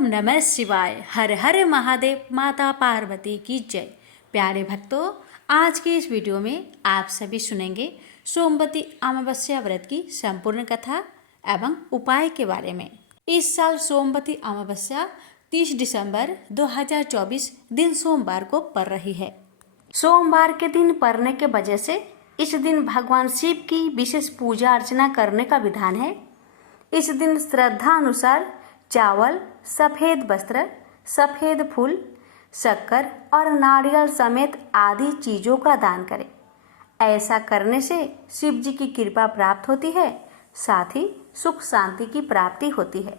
ओम नमः शिवाय। हर हर महादेव। माता पार्वती की जय। प्यारे भक्तों, आज के इस वीडियो में आप सभी सुनेंगे सोमवती अमावस्या व्रत की संपूर्ण कथा एवं उपाय के बारे में। इस साल सोमवती अमावस्या 30 दिसंबर 2024 दिन सोमवार को पड़ रही है। सोमवार के दिन पड़ने के वजह से इस दिन भगवान शिव की विशेष पूजा अर्चना करने का विधान है। इस दिन श्रद्धा अनुसार चावल, सफ़ेद वस्त्र, सफ़ेद फूल, शक्कर और नारियल समेत आदि चीज़ों का दान करें। ऐसा करने से शिव जी की कृपा प्राप्त होती है, साथ ही सुख शांति की प्राप्ति होती है।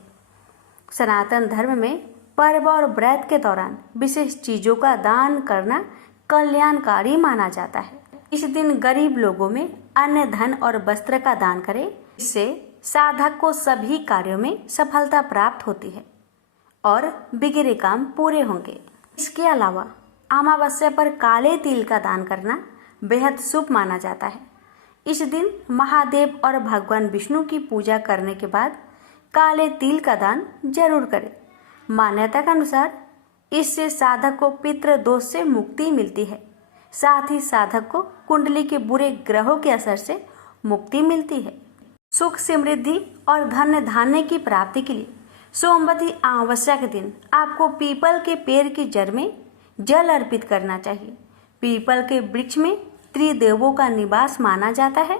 सनातन धर्म में पर्व और व्रत के दौरान विशेष चीज़ों का दान करना कल्याणकारी माना जाता है। इस दिन गरीब लोगों में अन्न, धन और वस्त्र का दान करें। इससे साधक को सभी कार्यों में सफलता प्राप्त होती है और बिगड़े काम पूरे होंगे। इसके अलावा अमावस्या पर काले तिल का दान करना बेहद शुभ माना जाता है। इस दिन महादेव और भगवान विष्णु की पूजा करने के बाद काले तिल का दान जरूर करें। मान्यता के अनुसार इससे साधक को पितृ दोष से मुक्ति मिलती है, साथ ही साधक को कुंडली के बुरे ग्रहों के असर से मुक्ति मिलती है। सुख, समृद्धि और धन धान्य की प्राप्ति के लिए सोमवती अमावस्या के दिन आपको पीपल के पेड़ की जड़ में जल अर्पित करना चाहिए। पीपल के वृक्ष में त्रिदेवों का निवास माना जाता है।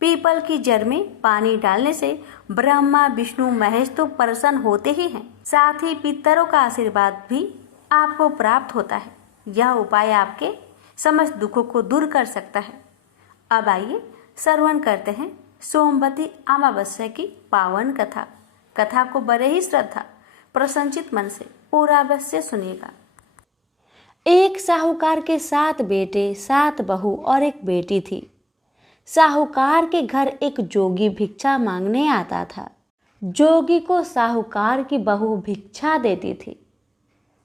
पीपल की जड़ में पानी डालने से ब्रह्मा, विष्णु, महेश तो प्रसन्न होते ही हैं, साथ ही पितरों का आशीर्वाद भी आपको प्राप्त होता है। यह उपाय आपके समस्त दुखों को दूर कर सकता है। अब आइए श्रवण करते हैं सोमवती अमावस्या की पावन कथा। कथा को बड़े ही श्रद्धा प्रसन्नचित मन से पूरा अवश्य सुनिएगा। एक साहूकार के 7 बेटे, 7 बहू और एक बेटी थी। साहूकार के घर एक जोगी भिक्षा मांगने आता था। जोगी को साहूकार की बहू भिक्षा देती थी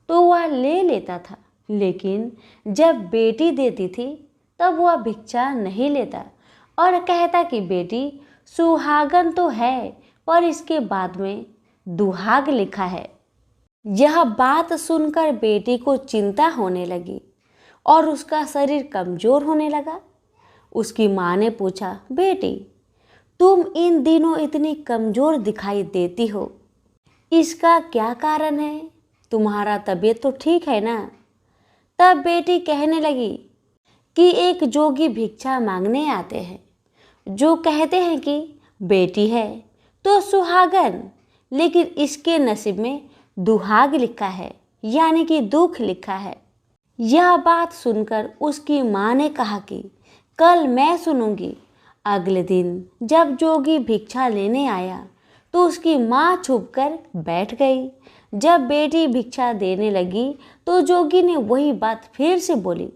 तो वह ले लेता था, लेकिन जब बेटी देती थी तब वह भिक्षा नहीं लेता और कहता कि बेटी सुहागन तो है, पर इसके बाद में दुहाग लिखा है। यह बात सुनकर बेटी को चिंता होने लगी और उसका शरीर कमजोर होने लगा। उसकी माँ ने पूछा, बेटी तुम इन दिनों इतनी कमजोर दिखाई देती हो, इसका क्या कारण है? तुम्हारा तबीयत तो ठीक है ना? तब बेटी कहने लगी कि एक जोगी भिक्षा मांगने आते हैं, जो कहते हैं कि बेटी है तो सुहागन, लेकिन इसके नसीब में दुहाग लिखा है, यानी कि दुख लिखा है। यह बात सुनकर उसकी माँ ने कहा कि कल मैं सुनूंगी। अगले दिन जब जोगी भिक्षा लेने आया तो उसकी माँ छुपकर बैठ गई। जब बेटी भिक्षा देने लगी तो जोगी ने वही बात फिर से बोली।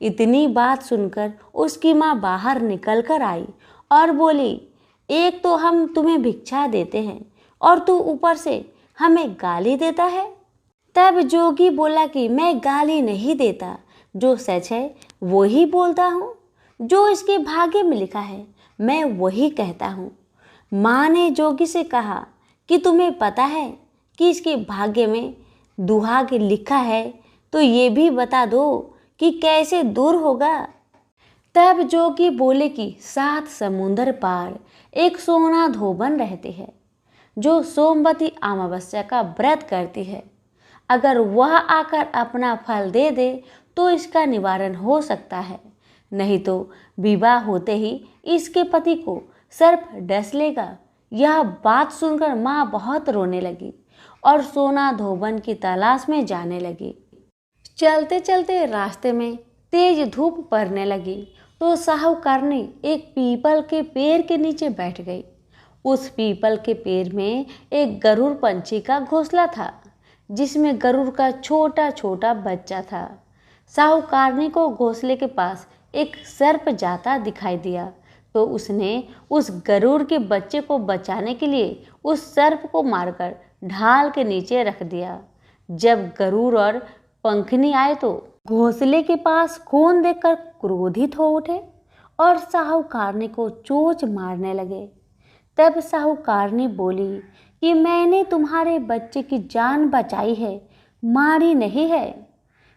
इतनी बात सुनकर उसकी माँ बाहर निकल कर आई और बोली, एक तो हम तुम्हें भिक्षा देते हैं और तू ऊपर से हमें गाली देता है। तब जोगी बोला कि मैं गाली नहीं देता, जो सच है वो ही बोलता हूँ, जो इसके भाग्य में लिखा है मैं वही कहता हूँ। माँ ने जोगी से कहा कि तुम्हें पता है कि इसके भाग्य में दुहाग लिखा है, तो ये भी बता दो कि कैसे दूर होगा। तब जोगी बोले कि 7 समुंदर पार एक सोना धोबन रहती है, जो सोमवती अमावस्या का व्रत करती है। अगर वह आकर अपना फल दे दे तो इसका निवारण हो सकता है, नहीं तो विवाह होते ही इसके पति को सर्प डस लेगा। यह बात सुनकर माँ बहुत रोने लगी और सोना धोबन की तलाश में जाने लगी। चलते चलते रास्ते में तेज धूप पड़ने लगी तो साहूकारनी एक पीपल के पेड़ के नीचे बैठ गई। उस पीपल के पेड़ में एक गरुड़ पंछी का घोंसला था, जिसमें गरुड़ का छोटा छोटा बच्चा था। साहूकारनी को घोंसले के पास एक सर्प जाता दिखाई दिया तो उसने उस गरुड़ के बच्चे को बचाने के लिए उस सर्प को मारकर ढाल के नीचे रख दिया। जब गरुड़ और पंखनी आए तो घोंसले के पास खून देखकर क्रोधित हो उठे और साहूकारनी को चोंच मारने लगे। तब साहूकारनी बोली कि मैंने तुम्हारे बच्चे की जान बचाई है, मारी नहीं है।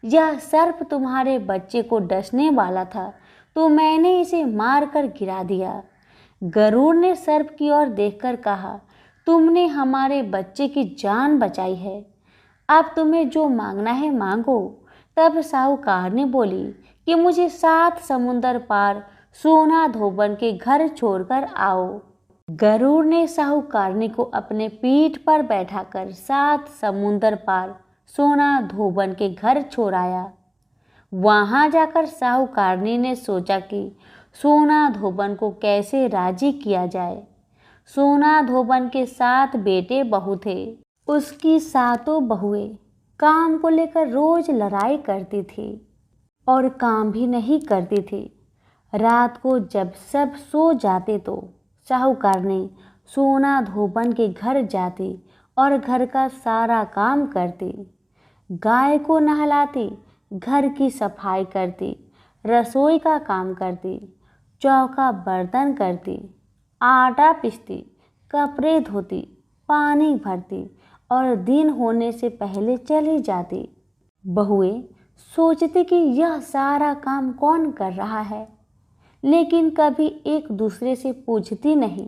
यह सर्प तुम्हारे बच्चे को डसने वाला था तो मैंने इसे मारकर गिरा दिया। गरुड़ ने सर्प की ओर देखकर कहा, तुमने हमारे बच्चे की जान बचाई है, अब तुम्हें जो मांगना है मांगो। तब साहूकार ने बोली कि मुझे 7 समुंदर पार सोना धोबन के घर छोड़कर आओ। गरुड़ ने साहूकारनी को अपने पीठ पर बैठाकर 7 समुंदर पार सोना धोबन के घर छोड़ाया। वहां जाकर साहूकारनी ने सोचा कि सोना धोबन को कैसे राजी किया जाए। सोना धोबन के 7 बेटे बहू थे। उसकी 7 बहुएं काम को लेकर रोज लड़ाई करती थी और काम भी नहीं करती थी। रात को जब सब सो जाते तो साहूकारनी सोना धोबन के घर जाती और घर का सारा काम करती। गाय को नहलाती, घर की सफाई करती, रसोई का काम करती, चौका बर्तन करती, आटा पीसती, कपड़े धोती, पानी भरती और दिन होने से पहले चली जाती। बहुएं सोचती कि यह सारा काम कौन कर रहा है, लेकिन कभी एक दूसरे से पूछती नहीं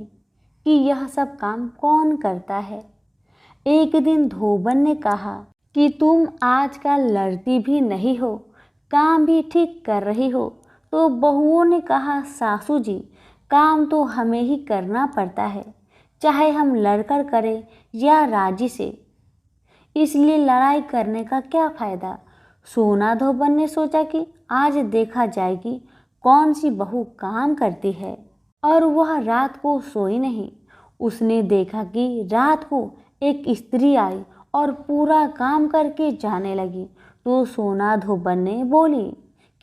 कि यह सब काम कौन करता है। एक दिन धोबन ने कहा कि तुम आजकल लड़ती भी नहीं हो, काम भी ठीक कर रही हो। तो बहुओं ने कहा, सासू जी, काम तो हमें ही करना पड़ता है, चाहे हम लड़कर करें या राजी से, इसलिए लड़ाई करने का क्या फायदा। सोना धोबन ने सोचा कि आज देखा जाए कि कौन सी बहू काम करती है, और वह रात को सोई नहीं। उसने देखा कि रात को एक स्त्री आई और पूरा काम करके जाने लगी। तो सोना धोबन ने बोली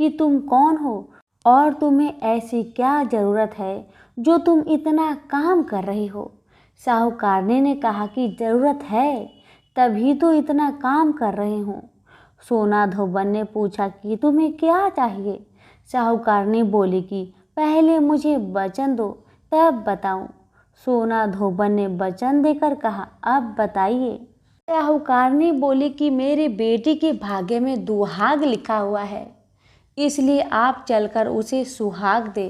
कि तुम कौन हो और तुम्हें ऐसी क्या ज़रूरत है जो तुम इतना काम कर रही हो। साहूकारनी ने कहा कि ज़रूरत है, तभी तो इतना काम कर रही हूँ। सोना धोबन ने पूछा कि तुम्हें क्या चाहिए। साहूकारनी बोली कि पहले मुझे वचन दो तब बताऊं। सोना धोबन ने वचन देकर कहा, अब बताइए। साहूकारनी बोली कि मेरे बेटी के भाग्य में दुहाग लिखा हुआ है, इसलिए आप चलकर उसे सुहाग दे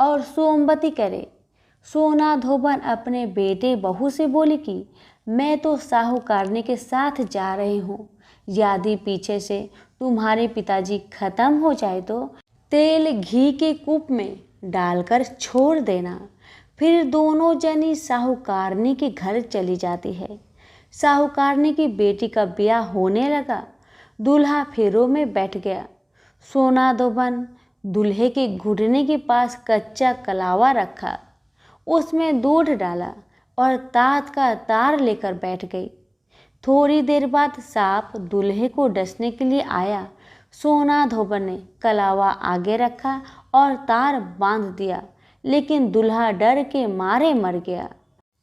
और सोमवती करे। सोना धोबन अपने बेटे बहू से बोली कि मैं तो साहूकारनी के साथ जा रही हूँ, यदि पीछे से तुम्हारे पिताजी खत्म हो जाए तो तेल घी के कूप में डालकर छोड़ देना। फिर दोनों जनी साहूकारनी के घर चली जाती है। साहूकारनी की बेटी का ब्याह होने लगा। दूल्हा फेरों में बैठ गया। सोना धोबन दूल्हे के घुटने के पास कच्चा कलावा रखा, उसमें दूध डाला और तात का तार लेकर बैठ गई। थोड़ी देर बाद सांप दूल्हे को डसने के लिए आया। सोना धोबन ने कलावा आगे रखा और तार बांध दिया, लेकिन दूल्हा डर के मारे मर गया।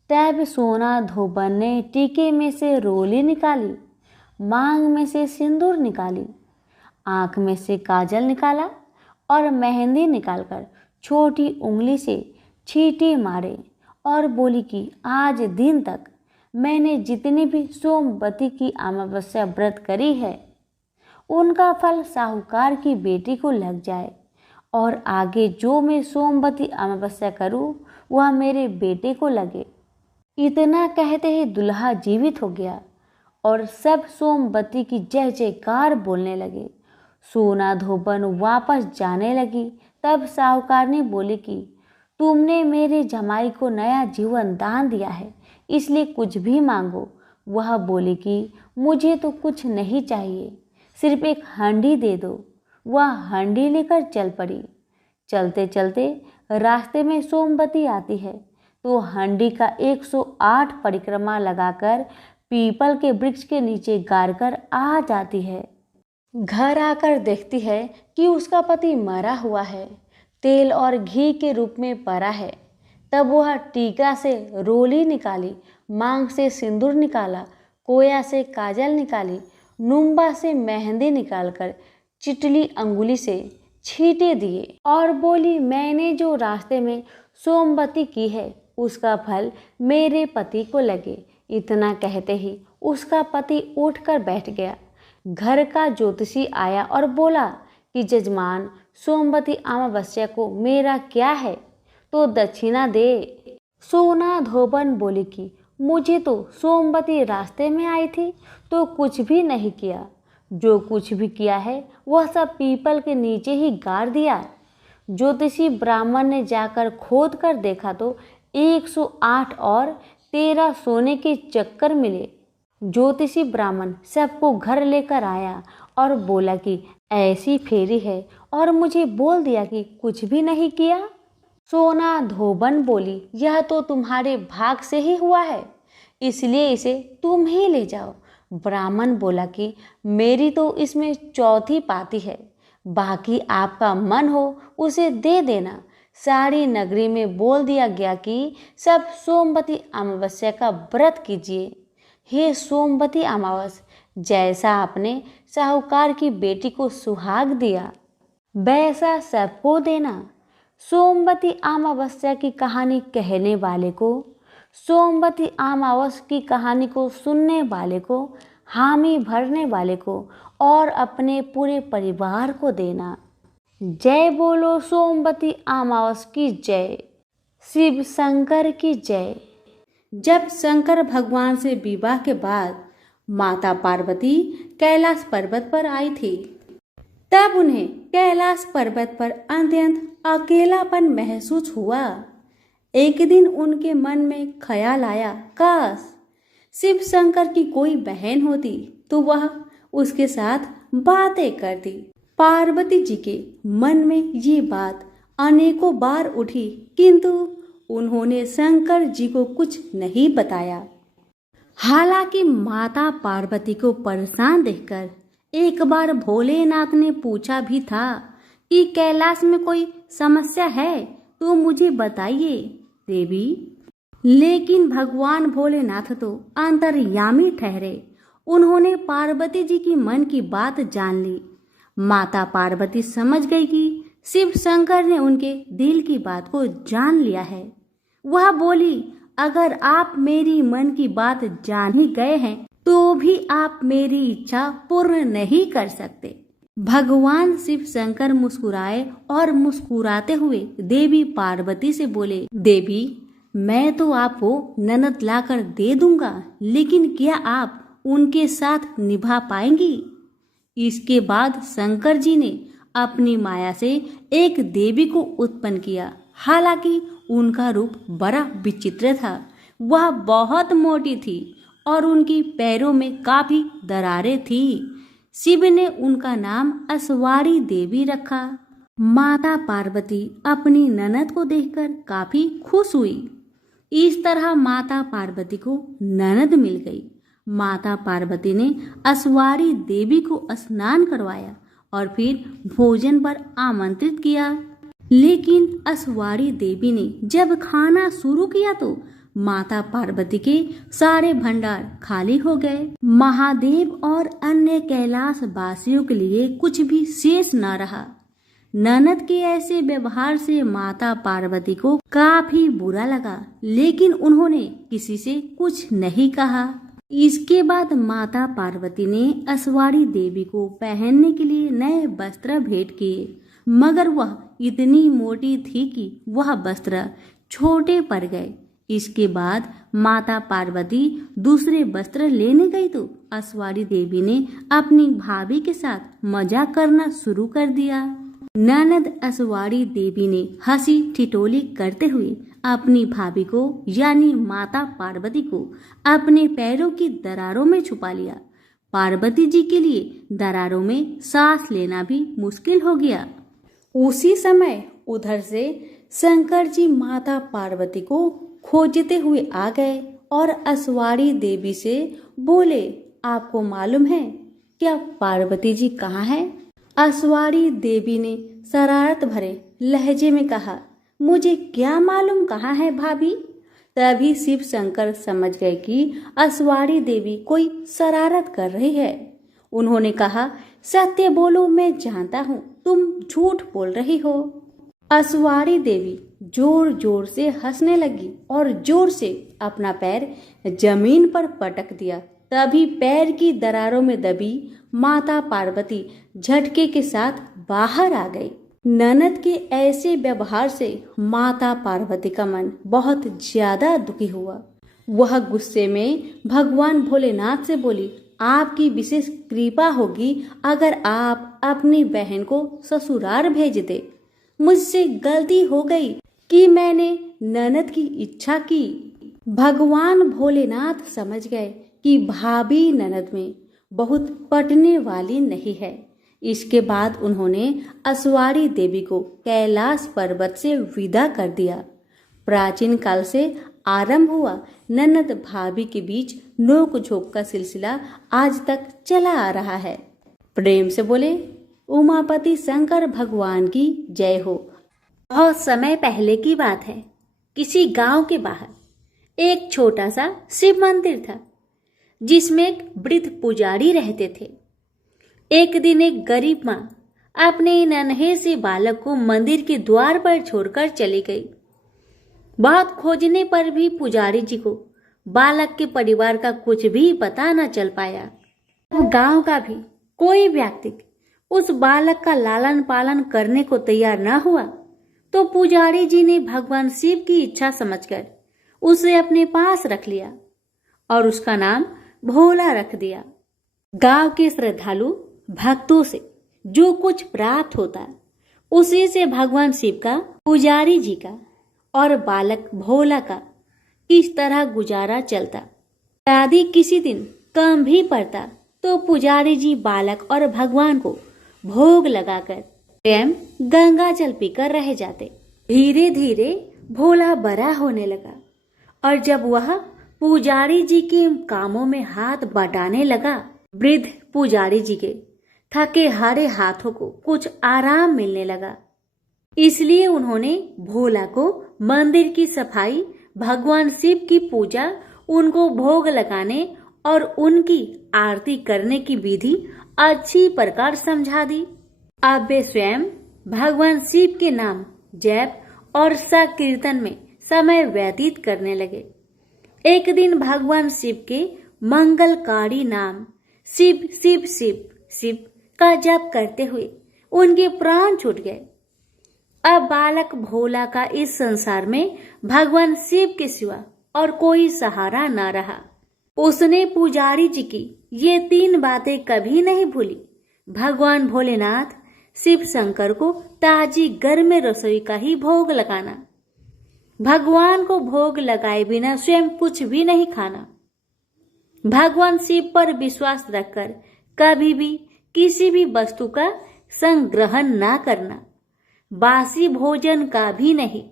तब सोना धोबन ने टीके में से रोली निकाली, मांग में से सिंदूर निकाली, आँख में से काजल निकाला और मेहंदी निकालकर छोटी उंगली से छींटे मारे और बोली कि आज दिन तक मैंने जितनी भी सोमवती की अमावस्या व्रत करी है, उनका फल साहूकार की बेटी को लग जाए, और आगे जो मैं सोमवती अमावस्या करूं वह मेरे बेटे को लगे। इतना कहते ही दूल्हा जीवित हो गया और सब सोमवती की जय जयकार बोलने लगे। सोना धोबन वापस जाने लगी। तब साहूकारनी बोली कि तुमने मेरे जमाई को नया जीवन दान दिया है, इसलिए कुछ भी मांगो। वह बोली कि मुझे तो कुछ नहीं चाहिए, सिर्फ एक हांडी दे दो। वह हांडी लेकर चल पड़ी। चलते चलते रास्ते में सोमवती आती है तो हांडी का 108 परिक्रमा लगाकर पीपल के वृक्ष के नीचे गाड़कर आ जाती है। घर आकर देखती है कि उसका पति मरा हुआ है, तेल और घी के रूप में पड़ा है। तब वह टीका से रोली निकाली, मांग से सिंदूर निकाला, कोया से काजल निकाली, नुम्बा से मेहंदी निकालकर चिटली अंगुली से छींटे दिए और बोली, मैंने जो रास्ते में सोमवती की है उसका फल मेरे पति को लगे, इतना कहते ही उसका पति उठकर बैठ गया। घर का ज्योतिषी आया और बोला कि जजमान, सोमवती अमावस्या को मेरा क्या है, तो दक्षिणा दे। सोना धोबन बोली कि मुझे तो सोमवती रास्ते में आई थी तो कुछ भी नहीं किया, जो कुछ भी किया है वह सब पीपल के नीचे ही गाड़ दिया। ज्योतिषी ब्राह्मण ने जाकर खोद कर देखा तो 108 और 13 सोने के चक्कर मिले। ज्योतिषी ब्राह्मण सबको घर लेकर आया और बोला कि ऐसी फेरी है, और मुझे बोल दिया कि कुछ भी नहीं किया। सोना धोबन बोली, यह तो तुम्हारे भाग से ही हुआ है, इसलिए इसे तुम ही ले जाओ। ब्राह्मण बोला कि मेरी तो इसमें चौथी पाती है, बाकी आपका मन हो उसे दे देना। सारी नगरी में बोल दिया गया कि सब सोमवती अमावस्या का व्रत कीजिए। हे सोमवती अमावस, जैसा आपने साहूकार की बेटी को सुहाग दिया वैसा सबको देना। सोमवती अमावस्या की कहानी कहने वाले को, सोमवती अमावस की कहानी को सुनने वाले को, हामी भरने वाले को और अपने पूरे परिवार को देना। जय बोलो सोमवती अमावस की जय, शिव शंकर की जय। जब शंकर भगवान से विवाह के बाद माता पार्वती कैलाश पर्वत पर आई थी, तब उन्हें कैलाश पर्वत पर अत्यंत अकेलापन महसूस हुआ। एक दिन उनके मन में ख्याल आया, काश शिव शंकर की कोई बहन होती तो वह उसके साथ बातें करती। पार्वती जी के मन में ये बात अनेकों बार उठी, किंतु उन्होंने शंकर जी को कुछ नहीं बताया। हालांकि माता पार्वती को परेशान देखकर एक बार भोलेनाथ ने पूछा भी था कि कैलाश में कोई समस्या है तो मुझे बताइए देवी। लेकिन भगवान भोलेनाथ तो अंतर्यामी ठहरे। उन्होंने पार्वती जी की मन की बात जान ली। माता पार्वती समझ गई कि शिव शंकर ने उनके दिल की बात को जान लिया है। वह बोली, अगर आप मेरी मन की बात जान ही गए हैं तो भी आप मेरी इच्छा पूर्ण नहीं कर सकते। भगवान शिव शंकर मुस्कुराए और मुस्कुराते हुए देवी पार्वती से बोले, देवी मैं तो आपको ननद लाकर दे दूंगा, लेकिन क्या आप उनके साथ निभा पाएंगी? इसके बाद शंकर जी ने अपनी माया से एक देवी को उत्पन्न किया। हालांकि उनका रूप बड़ा विचित्र था। वह बहुत मोटी थी और उनकी पैरों में काफी दरारें थी। शिव ने उनका नाम अस्वारी देवी रखा। माता पार्वती अपनी ननद को देखकर काफी खुश हुई। इस तरह माता पार्वती को ननद मिल गई। माता पार्वती ने अस्वारी देवी को स्नान करवाया और फिर भोजन पर आमंत्रित किया। लेकिन अस्वारी देवी ने जब खाना शुरू किया तो माता पार्वती के सारे भंडार खाली हो गए। महादेव और अन्य कैलाश वासियों के लिए कुछ भी शेष न रहा। ननद के ऐसे व्यवहार से माता पार्वती को काफी बुरा लगा, लेकिन उन्होंने किसी से कुछ नहीं कहा। इसके बाद माता पार्वती ने अस्वारी देवी को पहनने के लिए नए वस्त्र भेंट किए, मगर वह इतनी मोटी थी कि वह वस्त्र छोटे पड़ गए। इसके बाद माता पार्वती दूसरे वस्त्र लेने गई तो अस्वारी देवी ने अपनी भाभी के साथ मजाक करना शुरू कर दिया। ननद अस्वारी देवी ने हंसी ठिठोली करते हुए अपनी भाभी को यानी माता पार्वती को अपने पैरों की दरारों में छुपा लिया। पार्वती जी के लिए दरारों में सांस लेना भी मुश्किल हो गया। उसी समय उधर से शंकर जी माता पार्वती को खोजते हुए आ गए और अस्वारी देवी से बोले, आपको मालूम है क्या पार्वती जी कहाँ हैं? अस्वारी देवी ने शरारत भरे लहजे में कहा, मुझे क्या मालूम कहाँ है भाभी। तभी शिव शंकर समझ गए कि अस्वारी देवी कोई शरारत कर रही है। उन्होंने कहा, सत्य बोलो, मैं जानता हूँ तुम झूठ बोल रही हो। असवाड़ी देवी जोर जोर से हंसने लगी और जोर से अपना पैर जमीन पर पटक दिया। तभी पैर की दरारों में दबी माता पार्वती झटके के साथ बाहर आ गई। ननद के ऐसे व्यवहार से माता पार्वती का मन बहुत ज्यादा दुखी हुआ। वह गुस्से में भगवान भोलेनाथ से बोली, आपकी विशेष कृपा होगी अगर आप अपनी बहन को ससुराल भेज दे। मुझसे गलती हो गई कि मैंने ननद की इच्छा की। भगवान भोलेनाथ समझ गए कि भाभी ननद में बहुत पटने वाली नहीं है। इसके बाद उन्होंने असवाड़ी देवी को कैलाश पर्वत से विदा कर दिया। प्राचीन काल से आरंभ हुआ ननद भाभी के बीच नोक झोंक का सिलसिला आज तक चला आ रहा है। प्रेम से बोले उमापति शंकर भगवान की जय हो। बहुत समय पहले की बात है। किसी गांव के बाहर एक छोटा सा शिव मंदिर था जिसमें एक वृद्ध पुजारी रहते थे। एक दिन एक गरीब माँ अपने नन्हे से बालक को मंदिर के द्वार पर छोड़कर चली गई। बहुत खोजने पर भी पुजारी जी को बालक के परिवार का कुछ भी पता न चल पाया। गांव का भी कोई व्यक्ति उस बालक का लालन पालन करने को तैयार न हुआ तो पुजारी जी ने भगवान शिव की इच्छा समझकर उसे अपने पास रख लिया और उसका नाम भोला रख दिया। गांव के श्रद्धालु भक्तों से जो कुछ प्राप्त होता उसी से भगवान शिव का, पुजारी जी का और बालक भोला का किस तरह गुजारा चलता। यदि किसी दिन कम भी पड़ता तो पुजारी जी बालक और भगवान को भोग लगाकर स्वयं गंगा जल पीकर रह जाते। धीरे धीरे भोला बड़ा होने लगा और जब वह पुजारी जी के कामों में हाथ बटाने लगा, वृद्ध पुजारी जी के थके हारे हाथों को कुछ आराम मिलने लगा। इसलिए उन्होंने भोला को मंदिर की सफाई, भगवान शिव की पूजा, उनको भोग लगाने और उनकी आरती करने की विधि अच्छी प्रकार समझा दी। अब वे स्वयं भगवान शिव के नाम जप और संकीर्तन में समय व्यतीत करने लगे। एक दिन भगवान शिव के मंगलकारी नाम शिव शिव शिव शिव का जप करते हुए उनके प्राण छूट गए। अब बालक भोला का इस संसार में भगवान शिव के सिवा और कोई सहारा न रहा। उसने पुजारी जी की ये 3 बातें कभी नहीं भूली। भगवान भोलेनाथ, शिव शंकर को ताजी गर्म रसोई का ही भोग लगाना, भगवान को भोग लगाए बिना स्वयं कुछ भी नहीं खाना, भगवान शिव पर विश्वास रखकर कभी भी किसी भी वस्तु का संग्रहण न करना, बासी भोजन का भी नहीं।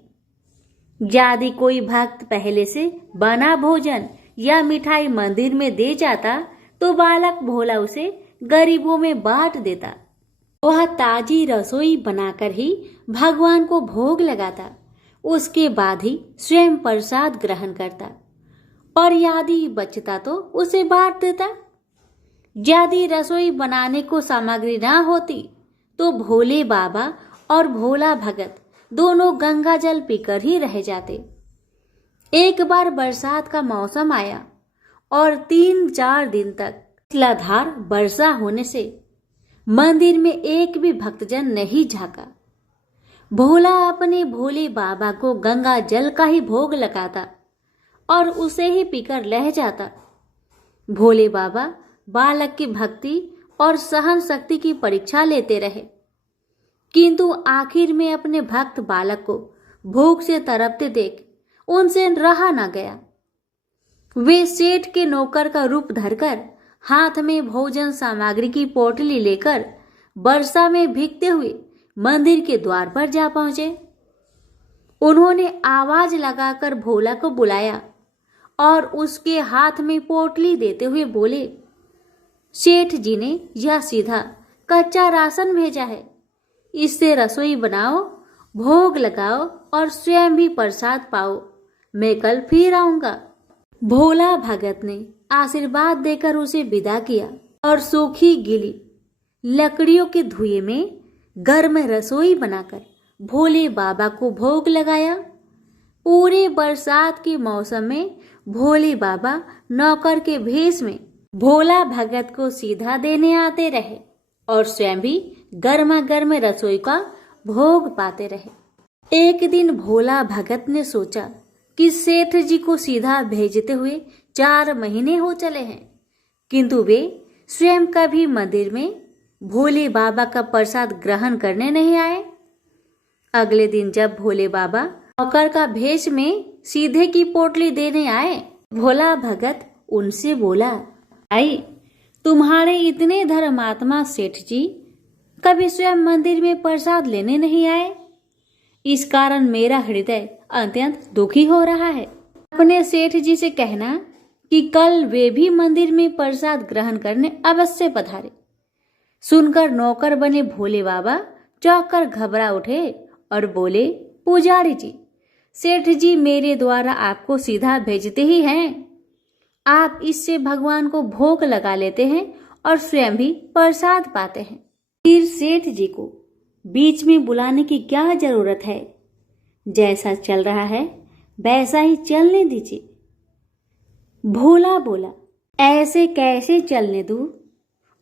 यदि कोई भक्त पहले से बना भोजन या मिठाई मंदिर में दे जाता तो बालक भोला उसे गरीबों में बांट देता। वह ताजी रसोई बनाकर ही भगवान को भोग लगाता, उसके बाद ही स्वयं प्रसाद ग्रहण करता और यदि बचता तो उसे बांट देता। यदि रसोई बनाने को सामग्री ना होती तो भोले बाबा और भोला भगत दोनों गंगा जल पीकर ही रह जाते। एक बार बरसात का मौसम आया और 3-4 दिन तक मूसलाधार वर्षा होने से मंदिर में एक भी भक्तजन नहीं झांका। भोला अपने भोले बाबा को गंगा जल का ही भोग लगाता और उसे ही पीकर रह जाता। भोले बाबा बालक की भक्ति और सहन शक्ति की परीक्षा लेते रहे, किंतु आखिर में अपने भक्त बालक को भूख से तड़पते देख उनसे रहा न गया। वे सेठ के नौकर का रूप धरकर हाथ में भोजन सामग्री की पोटली लेकर वर्षा में भीगते हुए मंदिर के द्वार पर जा पहुंचे। उन्होंने आवाज लगाकर भोला को बुलाया और उसके हाथ में पोटली देते हुए बोले, सेठ जी ने यह सीधा कच्चा राशन भेजा है, इससे रसोई बनाओ, भोग लगाओ और स्वयं भी प्रसाद पाओ। मैं कल फिर आऊंगा। भोला भगत ने आशीर्वाद देकर उसे विदा किया और सूखी गीली लकड़ियों के धुएं में गर्म रसोई बनाकर भोले बाबा को भोग लगाया। पूरे बरसात के मौसम में भोले बाबा नौकर के भेष में भोला भगत को सीधा देने आते रहे और स्वयं भी गर्मा गर्म रसोई का भोग पाते रहे। एक दिन भोला भगत ने सोचा कि सेठ जी को सीधा भेजते हुए 4 महीने हो चले हैं, किंतु वे स्वयं कभी मंदिर में भोले बाबा का प्रसाद ग्रहण करने नहीं आए। अगले दिन जब भोले बाबा नौकर का भेष में सीधे की पोटली देने आए, भोला भगत उनसे बोला, आई तुम्हारे इतने धर्मात्मा सेठ जी कभी स्वयं मंदिर में प्रसाद लेने नहीं आए। इस कारण मेरा हृदय अत्यंत दुखी हो रहा है। अपने सेठ जी से कहना कि कल वे भी मंदिर में प्रसाद ग्रहण करने अवश्य पधारे। सुनकर नौकर बने भोले बाबा चौंक कर घबरा उठे और बोले, पुजारी जी, सेठ जी मेरे द्वारा आपको सीधा भेजते ही हैं। आप इससे भगवान को भोग लगा लेते हैं और स्वयं भी प्रसाद पाते हैं। फिर सेठ जी को बीच में बुलाने की क्या जरूरत है? जैसा चल रहा है वैसा ही चलने दीजिए। भोला बोला, ऐसे कैसे चलने दूं?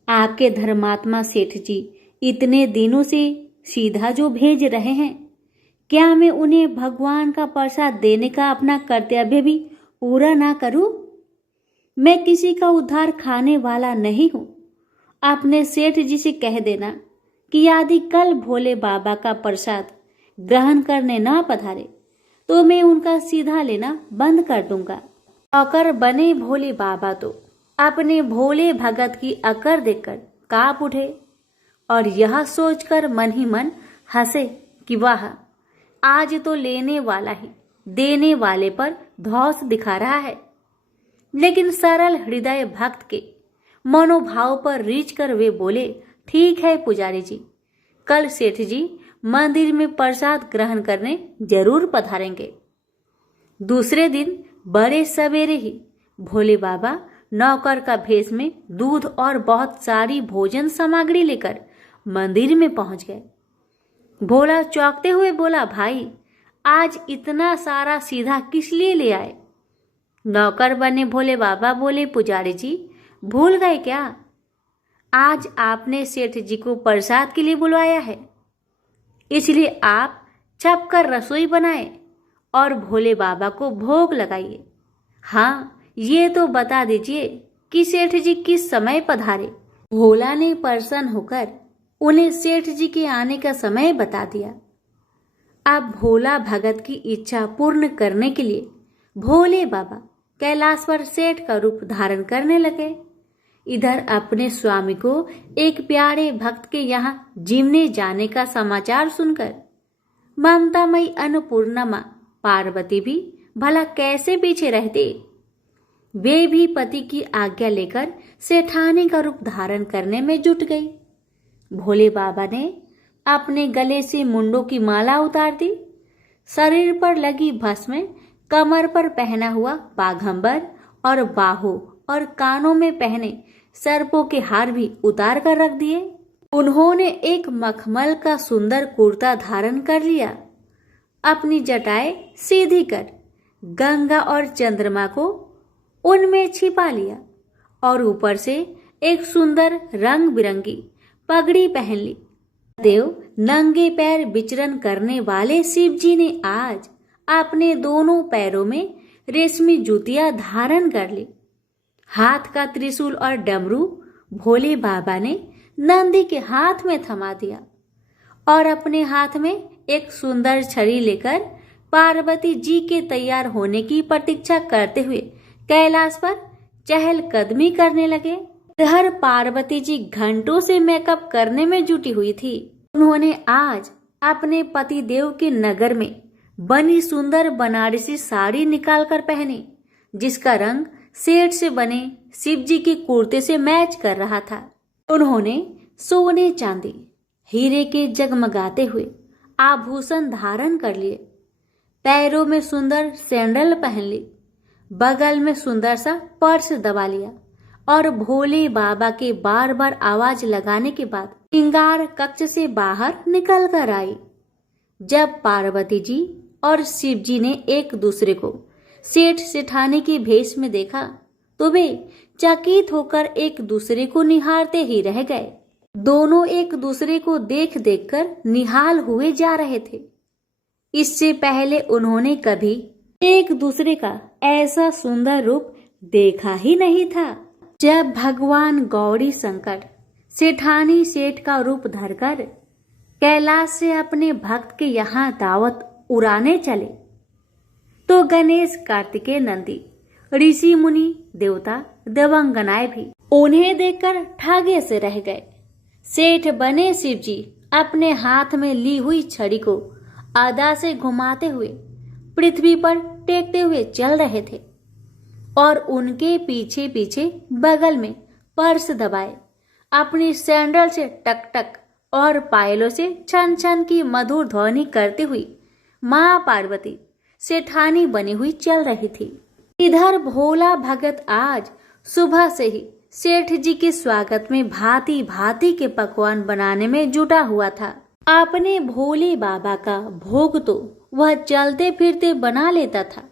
आपके धर्मात्मा सेठ जी इतने दिनों से सीधा जो भेज रहे हैं, क्या मैं उन्हें भगवान का प्रसाद देने का अपना कर्तव्य भी पूरा ना करूं? मैं किसी का उद्धार खाने वाला नहीं हूं। अपने सेठ जी से कह देना कि यदि कल भोले बाबा का प्रसाद ग्रहण करने ना पधारे तो मैं उनका सीधा लेना बंद कर दूंगा। नौकर बने भोले बाबा तो अपने भोले भगत की अकड़ देखकर कांप उठे और यह सोचकर मन ही मन हंसे कि वाह, आज तो लेने वाला ही देने वाले पर धौंस दिखा रहा है। लेकिन सरल हृदय भक्त के मनोभाव पर रीझ कर वे बोले, ठीक है पुजारी जी, कल सेठ जी मंदिर में प्रसाद ग्रहण करने जरूर पधारेंगे। दूसरे दिन बड़े सवेरे ही भोले बाबा नौकर का भेष में दूध और बहुत सारी भोजन सामग्री लेकर मंदिर में पहुंच गए। भोला चौंकते हुए बोला, भाई आज इतना सारा सीधा किस लिए ले आए? नौकर बने भोले बाबा बोले, पुजारी जी भूल गए क्या? आज आपने सेठ जी को प्रसाद के लिए बुलवाया है, इसलिए आप छप कर रसोई बनाए और भोले बाबा को भोग लगाइए। हाँ, ये तो बता दीजिए कि सेठ जी किस समय पधारे। भोला ने प्रसन्न होकर उन्हें सेठ जी के आने का समय बता दिया। अब भोला भगत की इच्छा पूर्ण करने के लिए भोले बाबा कैलाश पर सेठ का रूप धारण करने लगे। इधर अपने स्वामी को एक प्यारे भक्त के यहाँ जिमने जाने का समाचार सुनकर ममतामयी अन्नपूर्णा मां पार्वती भी भला कैसे पीछे रहते। वे भी पति की आज्ञा लेकर सेठानी का रूप धारण करने में जुट गई। भोले बाबा ने अपने गले से मुंडों की माला उतार दी, शरीर पर लगी भस्म, कमर पर पहना हुआ बाघंबर और बाहों और कानों में पहने सर्पों के हार भी उतार कर रख दिए। उन्होंने एक मखमल का सुंदर कुर्ता धारण कर लिया, अपनी जटाएं सीधी कर गंगा और चंद्रमा को उनमें छिपा लिया और ऊपर से एक सुंदर रंग बिरंगी पगड़ी पहन ली। देव नंगे पैर विचरण करने वाले शिव जी ने आज अपने दोनों पैरों में रेशमी जूतियां धारण कर ली। हाथ का त्रिशूल और डमरू भोले बाबा ने नंदी के हाथ में थमा दिया और अपने हाथ में एक सुंदर छड़ी लेकर पार्वती जी के तैयार होने की प्रतीक्षा करते हुए कैलाश पर चहलकदमी करने लगे। इधर पार्वती जी घंटों से मेकअप करने में जुटी हुई थी। उन्होंने आज अपने पति देव के नगर में बनी सुंदर बनारसी साड़ी निकालकर पहनी, जिसका रंग सेठ से बने शिव जी के कुर्ते से मैच कर रहा था। उन्होंने सोने चांदी हीरे के जगमगाते हुए आभूषण धारण कर लिए, पैरों में सुंदर सैंडल पहन ली, बगल में सुंदर सा पर्स दबा लिया और भोले बाबा के बार बार आवाज लगाने के बाद श्रृंगार कक्ष से बाहर निकल कर आई। जब पार्वती जी और शिव जी ने एक दूसरे को सेठ सेठानी के भेष में देखा तो वे चकित होकर एक दूसरे को निहारते ही रह गए। दोनों एक दूसरे को देख देख कर निहाल हुए जा रहे थे। इससे पहले उन्होंने कभी एक दूसरे का ऐसा सुंदर रूप देखा ही नहीं था। जब भगवान गौरी शंकर सेठानी सेठ का रूप धरकर कैलाश से अपने भक्त के यहाँ दावत उड़ाने चले तो गणेश कार्तिकेय नंदी ऋषि मुनि देवता देवांगनाएं भी उन्हें देखकर ठागे से रह गए। सेठ बने शिव जी अपने हाथ में ली हुई छड़ी को आधा से घुमाते हुए पृथ्वी पर टेकते हुए चल रहे थे और उनके पीछे पीछे बगल में पर्स दबाए अपनी सैंडल से टक टक और पायलों से छन छन की मधुर ध्वनि करती हुई माँ पार्वती सेठानी बनी हुई चल रही थी। इधर भोला भगत आज सुबह से ही सेठ जी के स्वागत में भांति भांति के पकवान बनाने में जुटा हुआ था। अपने भोले बाबा का भोग तो वह चलते फिरते बना लेता था,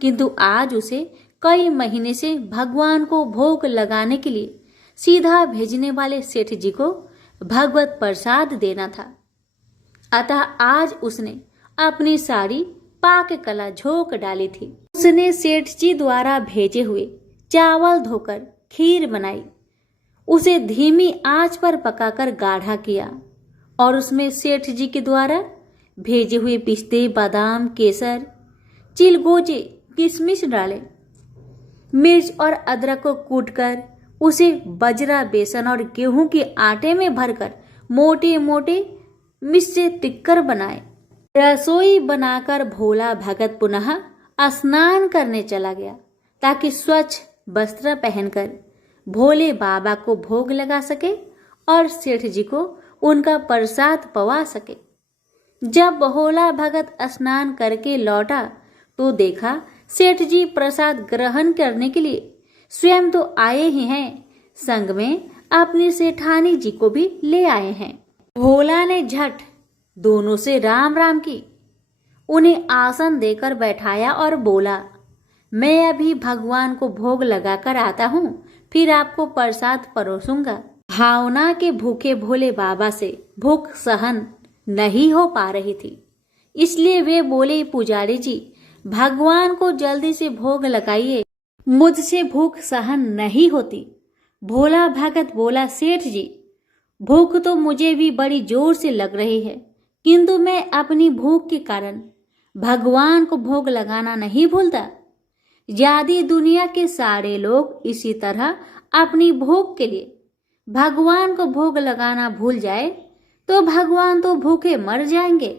किंतु आज उसे कई महीने से भगवान को भोग लगाने के लिए सीधा भेजने वाले सेठ जी को भगवत प्रसाद देना था। अतः आज उसने अपनी साड़ी पाक कला झोंक डाली थी। उसने सेठ जी द्वारा भेजे हुए चावल धोकर खीर बनाई, उसे धीमी आंच पर पकाकर गाढ़ा किया और उसमें सेठ जी के द्वारा भेजे हुए पिस्ते, बादाम, केसर, चिलगोजे, किशमिश डाले। मिर्च और अदरक को कूटकर उसे बजरा, बेसन और गेहूं के आटे में भरकर मोटे मोटे मिस्से टिक्कर बनाए। रसोई बनाकर भोला भगत पुनः स्नान करने चला गया ताकि स्वच्छ वस्त्र पहनकर भोले बाबा को भोग लगा सके और सेठ जी को उनका प्रसाद पवा सके। जब भोला भगत स्नान करके लौटा तो देखा सेठ जी प्रसाद ग्रहण करने के लिए स्वयं तो आए ही हैं, संग में अपनी सेठानी जी को भी ले आए हैं। भोला ने झट दोनों से राम राम की, उन्हें आसन देकर बैठाया और बोला, मैं अभी भगवान को भोग लगाकर आता हूँ, फिर आपको प्रसाद परोसूंगा। भावना के भूखे भोले बाबा से भूख सहन नहीं हो पा रही थी, इसलिए वे बोले, पुजारी जी भगवान को जल्दी से भोग लगाइए, मुझसे भूख सहन नहीं होती। भोला भगत बोला, सेठ जी भूख तो मुझे भी बड़ी जोर से लग रही है, किंतु मैं अपनी भूख के कारण भगवान को भोग लगाना नहीं भूलता। यदि दुनिया के सारे लोग इसी तरह अपनी भूख के लिए भगवान को भोग लगाना भूल जाए तो भगवान तो भूखे मर जाएंगे।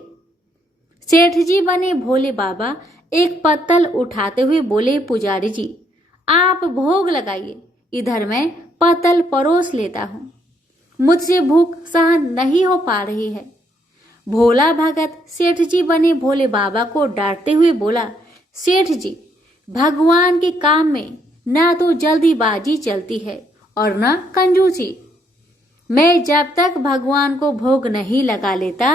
सेठ जी बने भोले बाबा एक पत्तल उठाते हुए बोले, पुजारी जी आप भोग लगाइए, इधर मैं पत्तल परोस लेता हूँ, मुझसे भूख सहन नहीं हो पा रही है। भोला भगत सेठ जी बने भोले बाबा को डांटते हुए बोला, सेठ जी भगवान के काम में ना तो जल्दीबाजी चलती है और न कंजूसी। मैं जब तक भगवान को भोग नहीं लगा लेता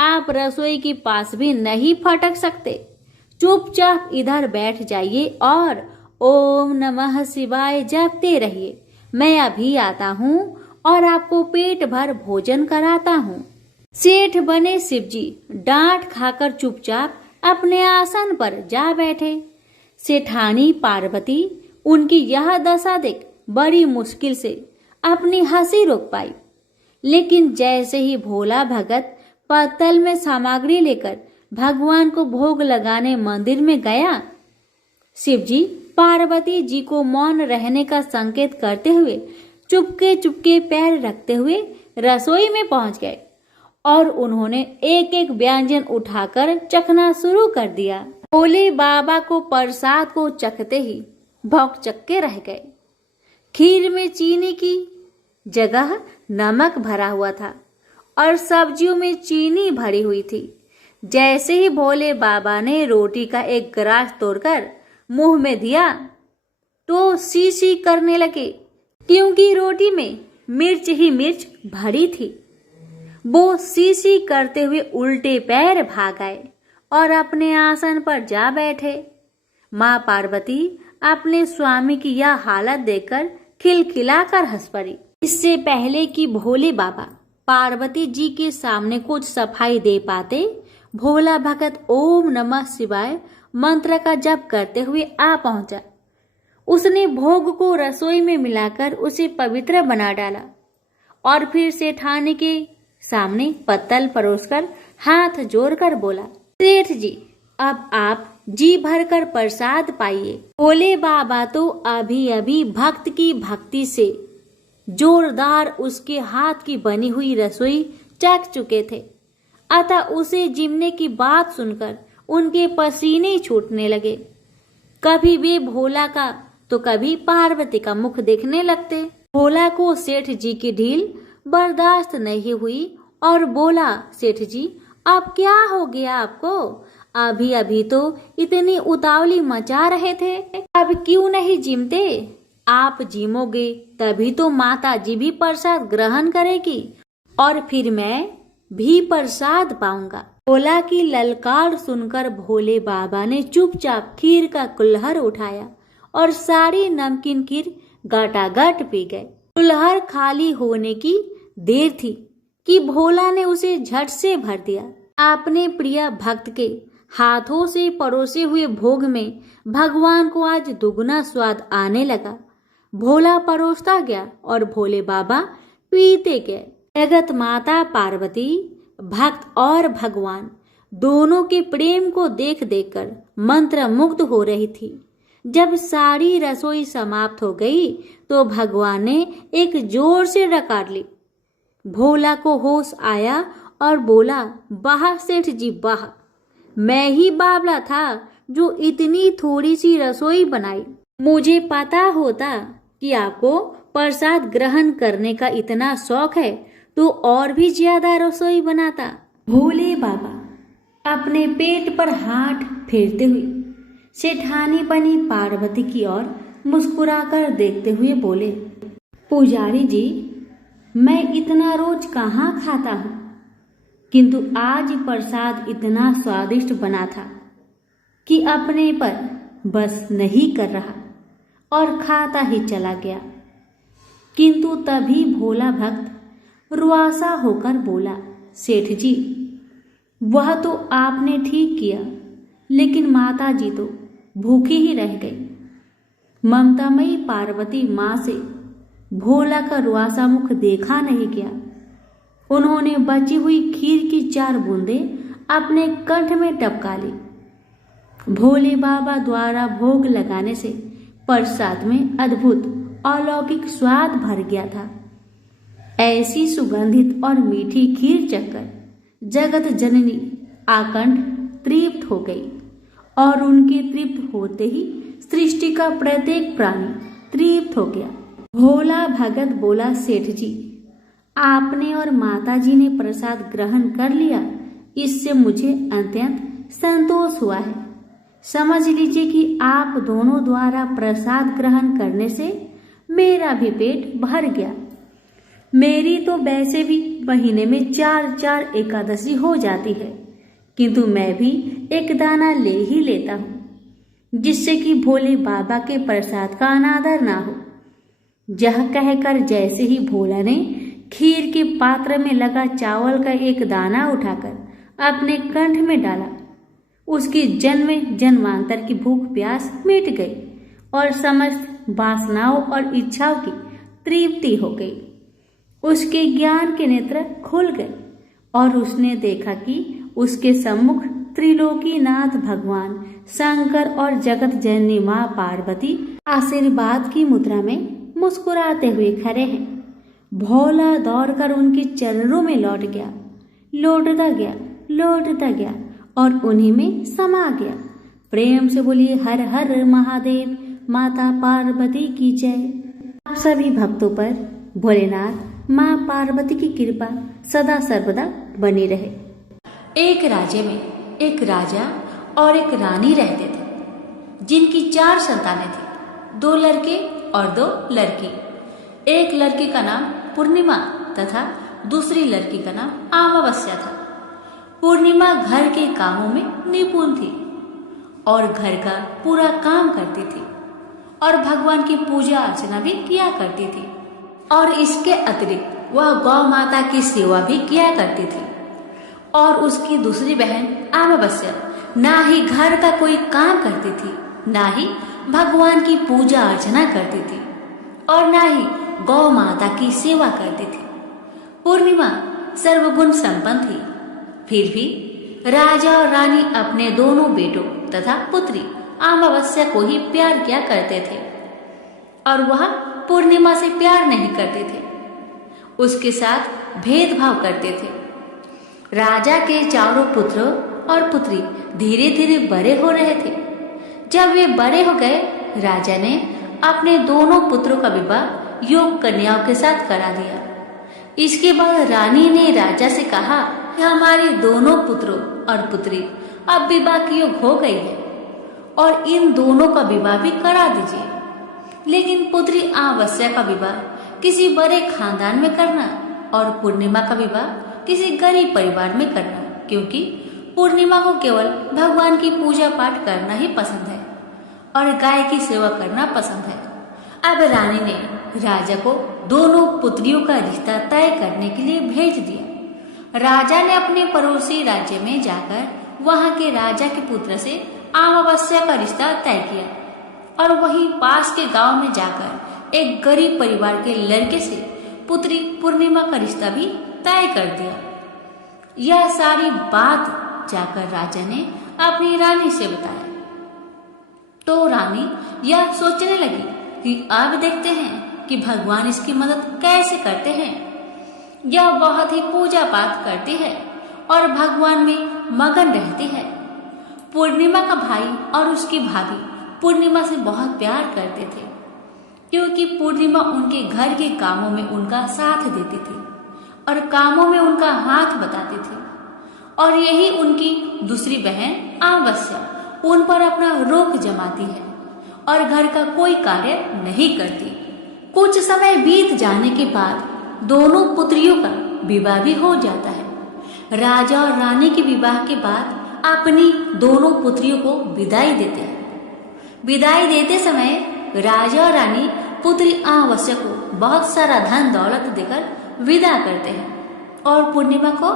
आप रसोई के पास भी नहीं फटक सकते। चुपचाप इधर बैठ जाइए और ओम नमः शिवाय जपते रहिए। मैं अभी आता हूँ और आपको पेट भर भोजन कराता हूँ। सेठ बने शिवजी डांट खाकर चुपचाप अपने आसन पर जा बैठे। सेठानी पार्वती उनकी यह दशा देख बड़ी मुश्किल से अपनी हंसी रोक पाई, लेकिन जैसे ही भोला भगत पत्तल में सामग्री लेकर भगवान को भोग लगाने मंदिर में गया, शिवजी पार्वती जी को मौन रहने का संकेत करते हुए चुपके चुपके पैर रखते हुए रसोई में पहुंच गए और उन्होंने एक एक व्यंजन उठाकर चखना शुरू कर दिया। भोले बाबा को प्रसाद को चखते ही भौंकचक्के रह गए। खीर में चीनी की जगह नमक भरा हुआ था और सब्जियों में चीनी भरी हुई थी। जैसे ही भोले बाबा ने रोटी का एक ग्रास तोड़कर मुंह में दिया तो सी सी करने लगे, क्योंकि रोटी में मिर्च ही मिर्च भरी थी। वो सी करते हुए उल्टे पैर भाग आए और अपने आसन पर जा बैठे। माँ पार्वती अपने स्वामी की यह हालत देखकर खिलखिलाकर हंस पड़ी। इससे पहले कि भोले बाबा पार्वती जी के सामने कुछ सफाई दे पाते, भोला भगत ओम नमः शिवाय मंत्र का जप करते हुए आ पहुंचा। उसने भोग को रसोई में मिलाकर उसे पवित्र बना डाला और फिर सेठानी के सामने पत्तल परोसकर हाथ जोड़कर बोला, सेठ जी, अब आप जी भरकर प्रसाद पाइए। भोले बाबा तो अभी अभी भक्त की भक्ति से जोरदार उसके हाथ की बनी हुई रसोई चख चुके थे, अतः उसे जिमने की बात सुनकर उनके पसीने छूटने लगे। कभी वे भोला का तो कभी पार्वती का मुख देखने लगते। भोला को सेठ जी की ढील बर्दाश्त नहीं हुई और बोला, सेठ जी, अब क्या हो गया आपको? अभी अभी तो इतनी उतावली मचा रहे थे, अब क्यों नहीं जिमते? आप जिमोगे तभी तो माता जी भी प्रसाद ग्रहण करेगी और फिर मैं भी प्रसाद पाऊंगा। भोला की ललकार सुनकर भोले बाबा ने चुपचाप खीर का कुल्हड़ उठाया और सारी नमकीन खीर गटागट पी गए। कुल्हड़ खाली होने की देर थी कि भोला ने उसे झट से भर दिया। अपने प्रिय भक्त के हाथों से परोसे हुए भोग में भगवान को आज दुगना स्वाद आने लगा। भोला परोसता गया और भोले बाबा पीते गए। जगत माता पार्वती, भक्त और भगवान दोनों के प्रेम को देख देखकर मंत्र मुग्ध हो रही थी। जब सारी रसोई समाप्त हो गई तो भगवान ने एक जोर से डकार ली। भोला को होश आया और बोला, वाह सेठ जी वाह, मैं ही बावला था जो इतनी थोड़ी सी रसोई बनाई। मुझे पता होता कि आपको प्रसाद ग्रहण करने का इतना शौक है तो और भी ज्यादा रसोई बनाता। भोले बाबा अपने पेट पर हाथ फेरते हुए सेठानी बनी पार्वती की ओर मुस्कुराकर देखते हुए बोले, पुजारी जी, मैं इतना रोज कहाँ खाता हूँ, किंतु आज प्रसाद इतना स्वादिष्ट बना था कि अपने पर बस नहीं कर रहा और खाता ही चला गया। किंतु तभी भोला भक्त रुआसा होकर बोला, सेठ जी, वह तो आपने ठीक किया, लेकिन माता जी तो भूखी ही रह गई। ममतामयी पार्वती माँ से भोला का रुआसा मुख देखा नहीं गया। उन्होंने बची हुई खीर की 4 बूंदें अपने कंठ में टपका ली। भोले बाबा द्वारा भोग लगाने से प्रसाद में अद्भुत अलौकिक स्वाद भर गया था। ऐसी सुगंधित और मीठी खीर चखकर जगत जननी आकंठ तृप्त हो गई और उनके तृप्त होते ही सृष्टि का प्रत्येक प्राणी तृप्त हो गया। भोला भगत बोला, सेठ जी, आपने और माताजी ने प्रसाद ग्रहण कर लिया, इससे मुझे अत्यंत संतोष हुआ है। समझ लीजिए कि आप दोनों द्वारा प्रसाद ग्रहण करने से मेरा भी पेट भर गया। मेरी तो वैसे भी महीने में 4 एकादशी हो जाती है, किंतु मैं भी एक दाना ले ही लेता हूँ, जिससे कि भोले बाबा के प्रसाद का अनादर ना हो। यह कहकर जैसे ही भोला ने खीर के पात्र में लगा चावल का एक दाना उठाकर अपने कंठ में डाला, उसकी जन्म जन्मांतर की भूख प्यास मिट गई और समस्त वासनाओं और इच्छाओं की तृप्ति हो गई। उसके ज्ञान के नेत्र खुल गए और उसने देखा कि उसके सम्मुख त्रिलोकीनाथ भगवान शंकर और जगत जननी माँ पार्वती आशीर्वाद की मुद्रा में मुस्कुराते हुए खड़े हैं। भोला दौड़कर उनके चरणों में लौटता गया और उन्हीं में समा गया। प्रेम से बोलिए हर हर महादेव, माता पार्वती की जय। आप सभी भक्तों पर भोलेनाथ माँ पार्वती की कृपा सदा सर्वदा बनी रहे। एक राज्य में एक राजा और एक रानी रहते थे, जिनकी 4 संतानें थीं, 2 लड़के और 2 लड़की। एक लड़की का नाम पूर्णिमा तथा दूसरी लड़की का नाम अमावस्या था। पूर्णिमा घर के कामों में निपुण थी और घर का पूरा काम करती थी और भगवान की पूजा अर्चना भी किया करती थी और इसके अतिरिक्त वह गौ माता की सेवा भी किया करती थी। और उसकी दूसरी बहन अमावस्या ना ही घर का कोई काम करती थी, ना ही भगवान की पूजा अर्चना करती थी और ना ही गौ माता की सेवा करती थी। पूर्णिमा सर्वगुण संपन्न थी, फिर भी राजा और रानी अपने दोनों बेटों तथा पुत्री अमावस्या को ही प्यार किया करते थे और वह पूर्णिमा से प्यार नहीं करते थे, उसके साथ भेदभाव करते थे। राजा के चारों पुत्र और पुत्री धीरे धीरे बड़े हो रहे थे। जब वे बड़े हो गए, राजा ने अपने दोनों पुत्रों का विवाह योग्य कन्याओं के साथ करा दिया। इसके बाद रानी ने राजा से कहा कि हमारे दोनों पुत्रों और पुत्री अब विवाह की योग्य हो गई है और इन दोनों का विवाह भी करा दीजिए, लेकिन पुत्री अमावस्या का विवाह किसी बड़े खानदान में करना और पूर्णिमा का विवाह किसी गरीब परिवार में करना, क्योंकि पूर्णिमा को केवल भगवान की पूजा पाठ करना ही पसंद है और गाय की सेवा करना पसंद है। अब रानी ने राजा को दोनों पुत्रियों का रिश्ता तय करने के लिए भेज दिया। राजा ने अपने पड़ोसी राज्य में जाकर वहां के राजा के पुत्र से अमावस्या का रिश्ता तय किया और वहीं पास के गांव में जाकर एक गरीब परिवार के लड़के से पुत्री पूर्णिमा का रिश्ता भी तय कर दिया। यह सारी बात जाकर राजा ने अपनी रानी से बताया तो रानी यह सोचने लगी कि अब देखते हैं कि भगवान इसकी मदद कैसे करते हैं। यह बहुत ही पूजा पाठ करती है और भगवान में मगन रहती है। पूर्णिमा का भाई और उसकी भाभी पूर्णिमा से बहुत प्यार करते थे, क्योंकि पूर्णिमा उनके घर के कामों में उनका साथ देती थी और कामों में उनका हाथ बताती थी। और यही उनकी दूसरी बहन अमावस्या उन पर अपना रोक जमाती है और घर का कोई कार्य नहीं करती। कुछ समय बीत जाने के बाद दोनों पुत्रियों का विवाह भी हो जाता है। राजा और रानी के विवाह के बाद अपनी दोनों पुत्रियों को विदाई देते हैं। विदाई देते समय राजा और रानी पुत्री अमावस्या को बहुत सारा धन दौलत देकर विदा करते हैं और पूर्णिमा को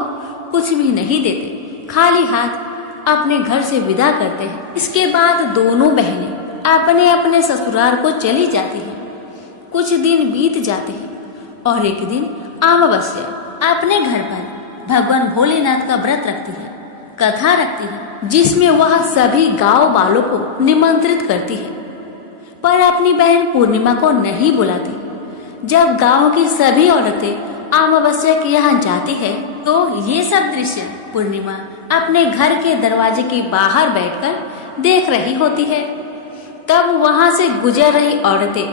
कुछ भी नहीं देते, खाली हाथ अपने घर से विदा करते हैं। इसके बाद दोनों बहनें अपने अपने ससुराल को चली जाती हैं। कुछ दिन बीत जाते हैं और एक दिन अमावस्या अपने घर पर भगवान भोलेनाथ का व्रत रखती है, कथा रखती है, जिसमें वह सभी गांव वालों को निमंत्रित करती है, पर अपनी बहन पूर्णिमा को नहीं बुलाती। जब गांव की सभी औरतें अमावस्या के यहाँ जाती है तो ये सब दृश्य पूर्णिमा अपने घर के दरवाजे के बाहर बैठकर देख रही होती है। तब वहां से गुजर रही औरतें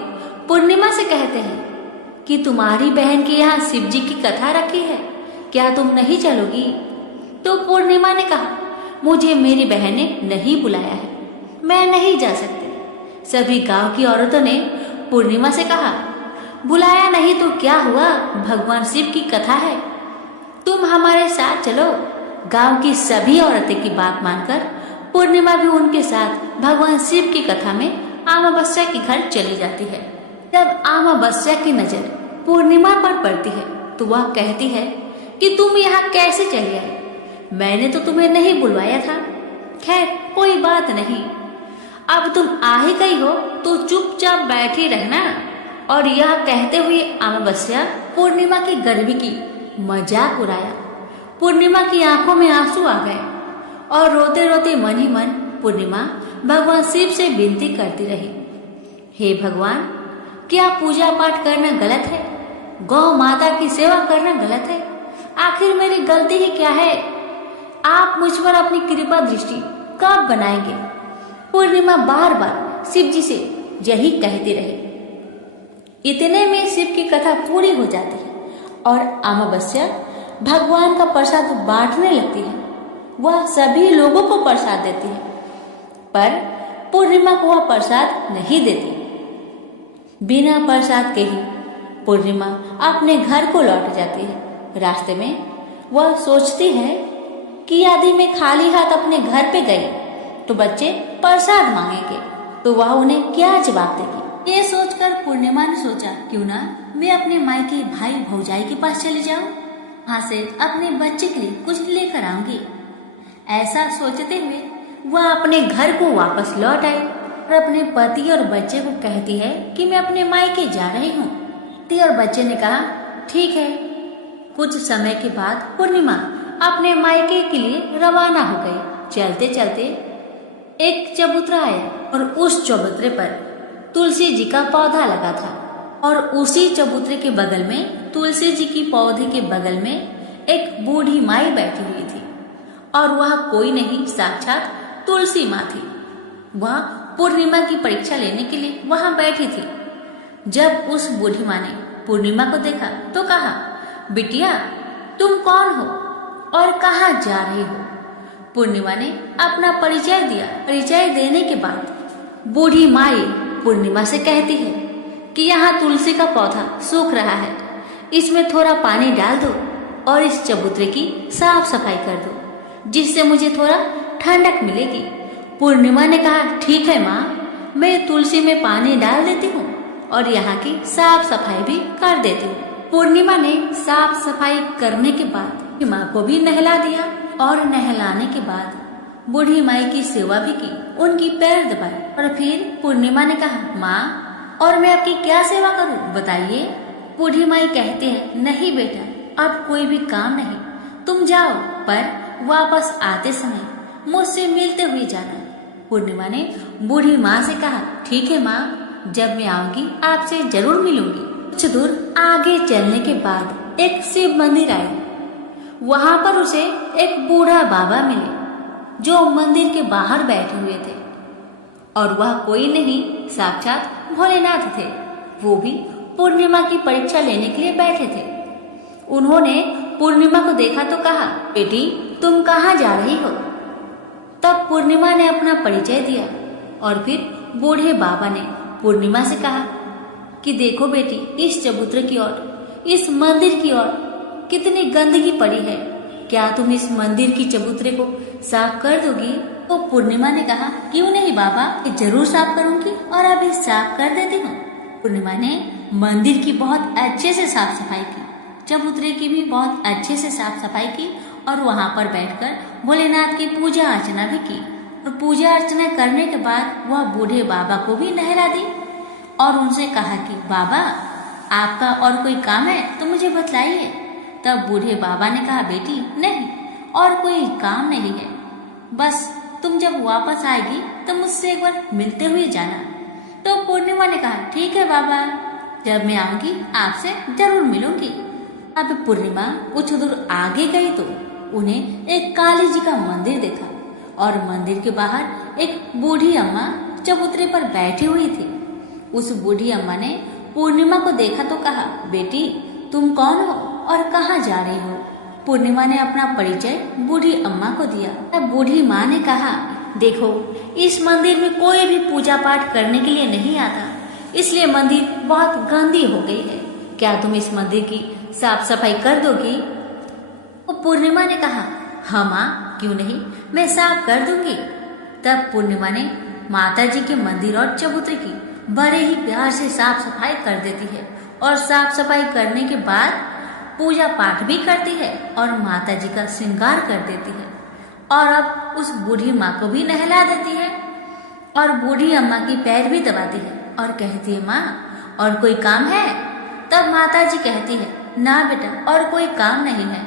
पूर्णिमा से कहते हैं कि तुम्हारी बहन के यहाँ शिव जी की कथा रखी है, क्या तुम नहीं चलोगी? तो पूर्णिमा ने कहा, मुझे मेरी बहन ने नहीं बुलाया है, मैं नहीं जा सकती। सभी गांव की औरतों ने पूर्णिमा से कहा, बुलाया नहीं तो क्या हुआ, भगवान शिव की कथा है, तुम हमारे साथ चलो। गांव की सभी औरतें की बात मानकर पूर्णिमा भी उनके साथ भगवान शिव की कथा में अमावस्या के घर चली जाती है। जब अमावस्या की नजर पूर्णिमा पर पड़ती है तो वह कहती है कि तुम यहाँ कैसे चली आई, मैंने तो तुम्हें नहीं बुलवाया था। खैर कोई बात नहीं, अब तुम आ ही गई हो तो चुपचाप बैठी रहना। और यह कहते हुए अमावस्या पूर्णिमा की गर्मी की मजाक उड़ाया। पूर्णिमा की आंखों में आंसू आ गए और रोते रोते मन ही मन पूर्णिमा भगवान शिव से विनती करती रही, हे भगवान, क्या पूजा पाठ करना गलत है? गौ माता की सेवा करना गलत है? आखिर मेरी गलती ही क्या है? आप मुझ पर अपनी कृपा दृष्टि कब बनाएंगे? पूर्णिमा बार बार शिव जी से यही कहती रही। इतने में शिव की कथा पूरी हो जाती है और अमावस्या भगवान का प्रसाद बांटने लगती है। वह सभी लोगों को प्रसाद देती है, पर पूर्णिमा को वह प्रसाद नहीं देती। बिना प्रसाद के ही पूर्णिमा अपने घर को लौट जाती है। रास्ते में वह सोचती है कि यदि मैं खाली हाथ अपने घर पे गई तो बच्चे प्रसाद मांगेंगे, तो वह उन्हें क्या जवाब देगी। ये सोचकर पूर्णिमा ने सोचा, क्यों ना मैं अपने मायके भाई भौजाई के पास चली जाऊं, वहां से अपने बच्चे के लिए कुछ लेकर आऊंगी। ऐसा सोचते हुए वह अपने घर को वापस लौट आई और अपने पति और बच्चे को कहती है कि मैं अपने मायके जा रही हूँ। पति और बच्चे ने कहा ठीक है। कुछ समय के बाद पूर्णिमा अपने मायके के लिए रवाना हो गई। चलते चलते एक चबूतरा आया और उस चबूतरे पर तुलसी जी का पौधा लगा था और उसी चबूतरे के बगल में, तुलसी जी की पौधे के बगल में एक बूढ़ी माई बैठी हुई थी और वह कोई नहीं, साक्षात तुलसी माँ थी। वह पूर्णिमा की परीक्षा लेने के लिए वहां बैठी थी। जब उस बूढ़ी माँ ने पूर्णिमा को देखा तो कहा, बिटिया तुम कौन हो और कहाँ जा रही हो। पूर्णिमा ने अपना परिचय दिया। परिचय देने के बाद बूढ़ी माई पूर्णिमा से कहती है कि यहाँ तुलसी का पौधा सूख रहा है, इसमें थोड़ा पानी डाल दो और इस चबूतरे की साफ सफाई कर दो, जिससे मुझे थोड़ा ठंडक मिलेगी। पूर्णिमा ने कहा ठीक है माँ, मैं तुलसी में पानी डाल देती हूँ और यहाँ की साफ सफाई भी कर देती हूँ। पूर्णिमा ने साफ सफाई करने के बाद माँ को भी नहला दिया और नहलाने के बाद बूढ़ी माई की सेवा भी की, उनकी पैर दबाए और फिर पूर्णिमा ने कहा, माँ और मैं आपकी क्या सेवा करूँ बताइए। बूढ़ी माई कहते हैं, नहीं बेटा अब कोई भी काम नहीं, तुम जाओ पर वापस आते समय मुझसे मिलते हुए जाना। पूर्णिमा ने बूढ़ी माँ से कहा ठीक है माँ, जब मैं आऊंगी आपसे जरूर मिलूंगी। कुछ दूर आगे चलने के बाद एक शिव मंदिर आया। वहां पर उसे एक बूढ़ा बाबा मिले जो मंदिर के बाहर बैठे हुए थे और वह कोई नहीं, साक्षात भोलेनाथ थे। वो भी पूर्णिमा की परीक्षा लेने के लिए बैठे थे। उन्होंने पूर्णिमा को देखा तो कहा, बेटी तुम कहाँ जा रही हो। तब पूर्णिमा ने अपना परिचय दिया और फिर बूढ़े बाबा ने पूर्णिमा से कहा कि देखो बेटी, इस चबूतरे की ओर, इस मंदिर की ओर कितनी गंदगी पड़ी है, क्या तुम इस मंदिर की चबूतरे को साफ कर दोगी। तो पूर्णिमा ने कहा क्यों नहीं बाबा, जरूर साफ करूंगी और अभी साफ कर देती हूँ। पूर्णिमा ने मंदिर की बहुत अच्छे से साफ सफाई की, चबूतरे की भी बहुत अच्छे से साफ सफाई की और वहां पर बैठकर भोलेनाथ की पूजा अर्चना भी की। और पूजा अर्चना करने के बाद वह बूढ़े बाबा को भी नहला दी और उनसे कहा कि बाबा आपका और कोई काम है तो मुझे बतलाइए। तब बूढ़े बाबा ने कहा, बेटी नहीं और कोई काम नहीं है, बस तुम जब वापस आएगी तो मुझसे एक बार मिलते हुए जाना। तो पूर्णिमा ने कहा ठीक है बाबा, जब मैं आऊंगी आपसे जरूर मिलूंगी। अब पूर्णिमा कुछ दूर आगे गई तो उन्हें एक काली जी का मंदिर देखा और मंदिर के बाहर एक बूढ़ी अम्मा चबूतरे पर बैठी हुई थी। उस बूढ़ी अम्मा ने पूर्णिमा को देखा तो कहा, बेटी तुम कौन हो और कहाँ जा रही हो। पूर्णिमा ने अपना परिचय बूढ़ी अम्मा को दिया। तब बूढ़ी माँ ने कहा, देखो इस मंदिर में कोई भी पूजा पाठ करने के लिए नहीं आता, इसलिए मंदिर बहुत गंदी हो गई है, क्या तुम इस मंदिर की साफ सफाई कर दोगी। तो पूर्णिमा ने कहा, हाँ माँ क्यों नहीं, मैं साफ कर दूंगी। तब पूर्णिमा ने माता जी के मंदिर और चबूतरे की बड़े ही प्यार से साफ सफाई कर देती है और साफ सफाई करने के बाद पूजा पाठ भी करती है और माता जी का श्रृंगार कर देती है और अब उस बूढ़ी माँ को भी नहला देती है और बूढ़ी अम्मा की पैर भी दबाती है और कहती है, माँ और कोई काम है। तब माता जी कहती है, ना बेटा और कोई काम नहीं है,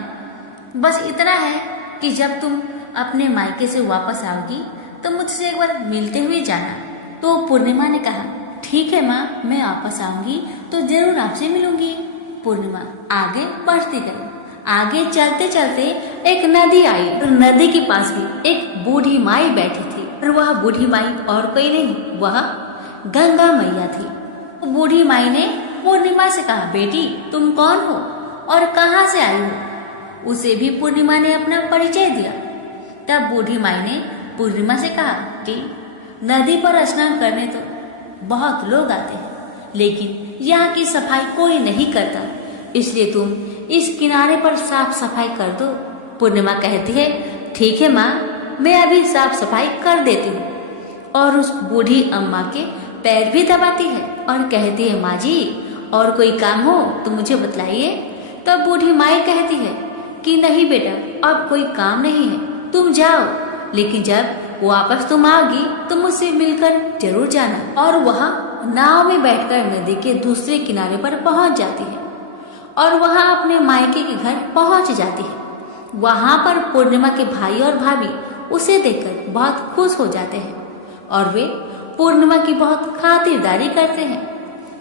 बस इतना है कि जब तुम अपने मायके से वापस आओगी तो मुझसे एक बार मिलते हुए जाना। तो पूर्णिमा ने कहा, ठीक है माँ, मैं वापस आऊंगी तो जरूर आपसे मिलूंगी। पूर्णिमा आगे बढ़ती गई। आगे चलते चलते एक नदी आई और नदी के पास भी एक बूढ़ी माई बैठी थी और वह बूढ़ी माई और कोई नहीं, वह गंगा मैया थी। तो बूढ़ी माई ने पूर्णिमा से कहा, बेटी तुम कौन हो और कहाँ से आई हो। उसे भी पूर्णिमा ने अपना परिचय दिया। तब बूढ़ी माई ने पूर्णिमा से कहा कि नदी पर स्नान करने तो बहुत लोग आते हैं, लेकिन यहाँ की सफाई कोई नहीं करता, इसलिए तुम इस किनारे पर साफ सफाई कर दो। पूर्णिमा कहती है ठीक है माँ, मैं अभी साफ सफाई कर देती हूँ। और उस बूढ़ी अम्मा के पैर भी दबाती है और कहती है माँ जी और कोई काम हो तो मुझे बतलाइए। तब बूढ़ी माई कहती है कि नहीं बेटा, अब कोई काम नहीं है, तुम जाओ, लेकिन जब वापस तुम आओगी तो मुझसे मिलकर जरूर जाना। और वह नाव में बैठकर नदी के दूसरे किनारे पर पहुंच जाती है और वहां अपने मायके के घर पहुंच जाती है। वहां पर पूर्णिमा के भाई और भाभी उसे देखकर बहुत खुश हो जाते हैं और वे पूर्णिमा की बहुत खातिरदारी करते हैं,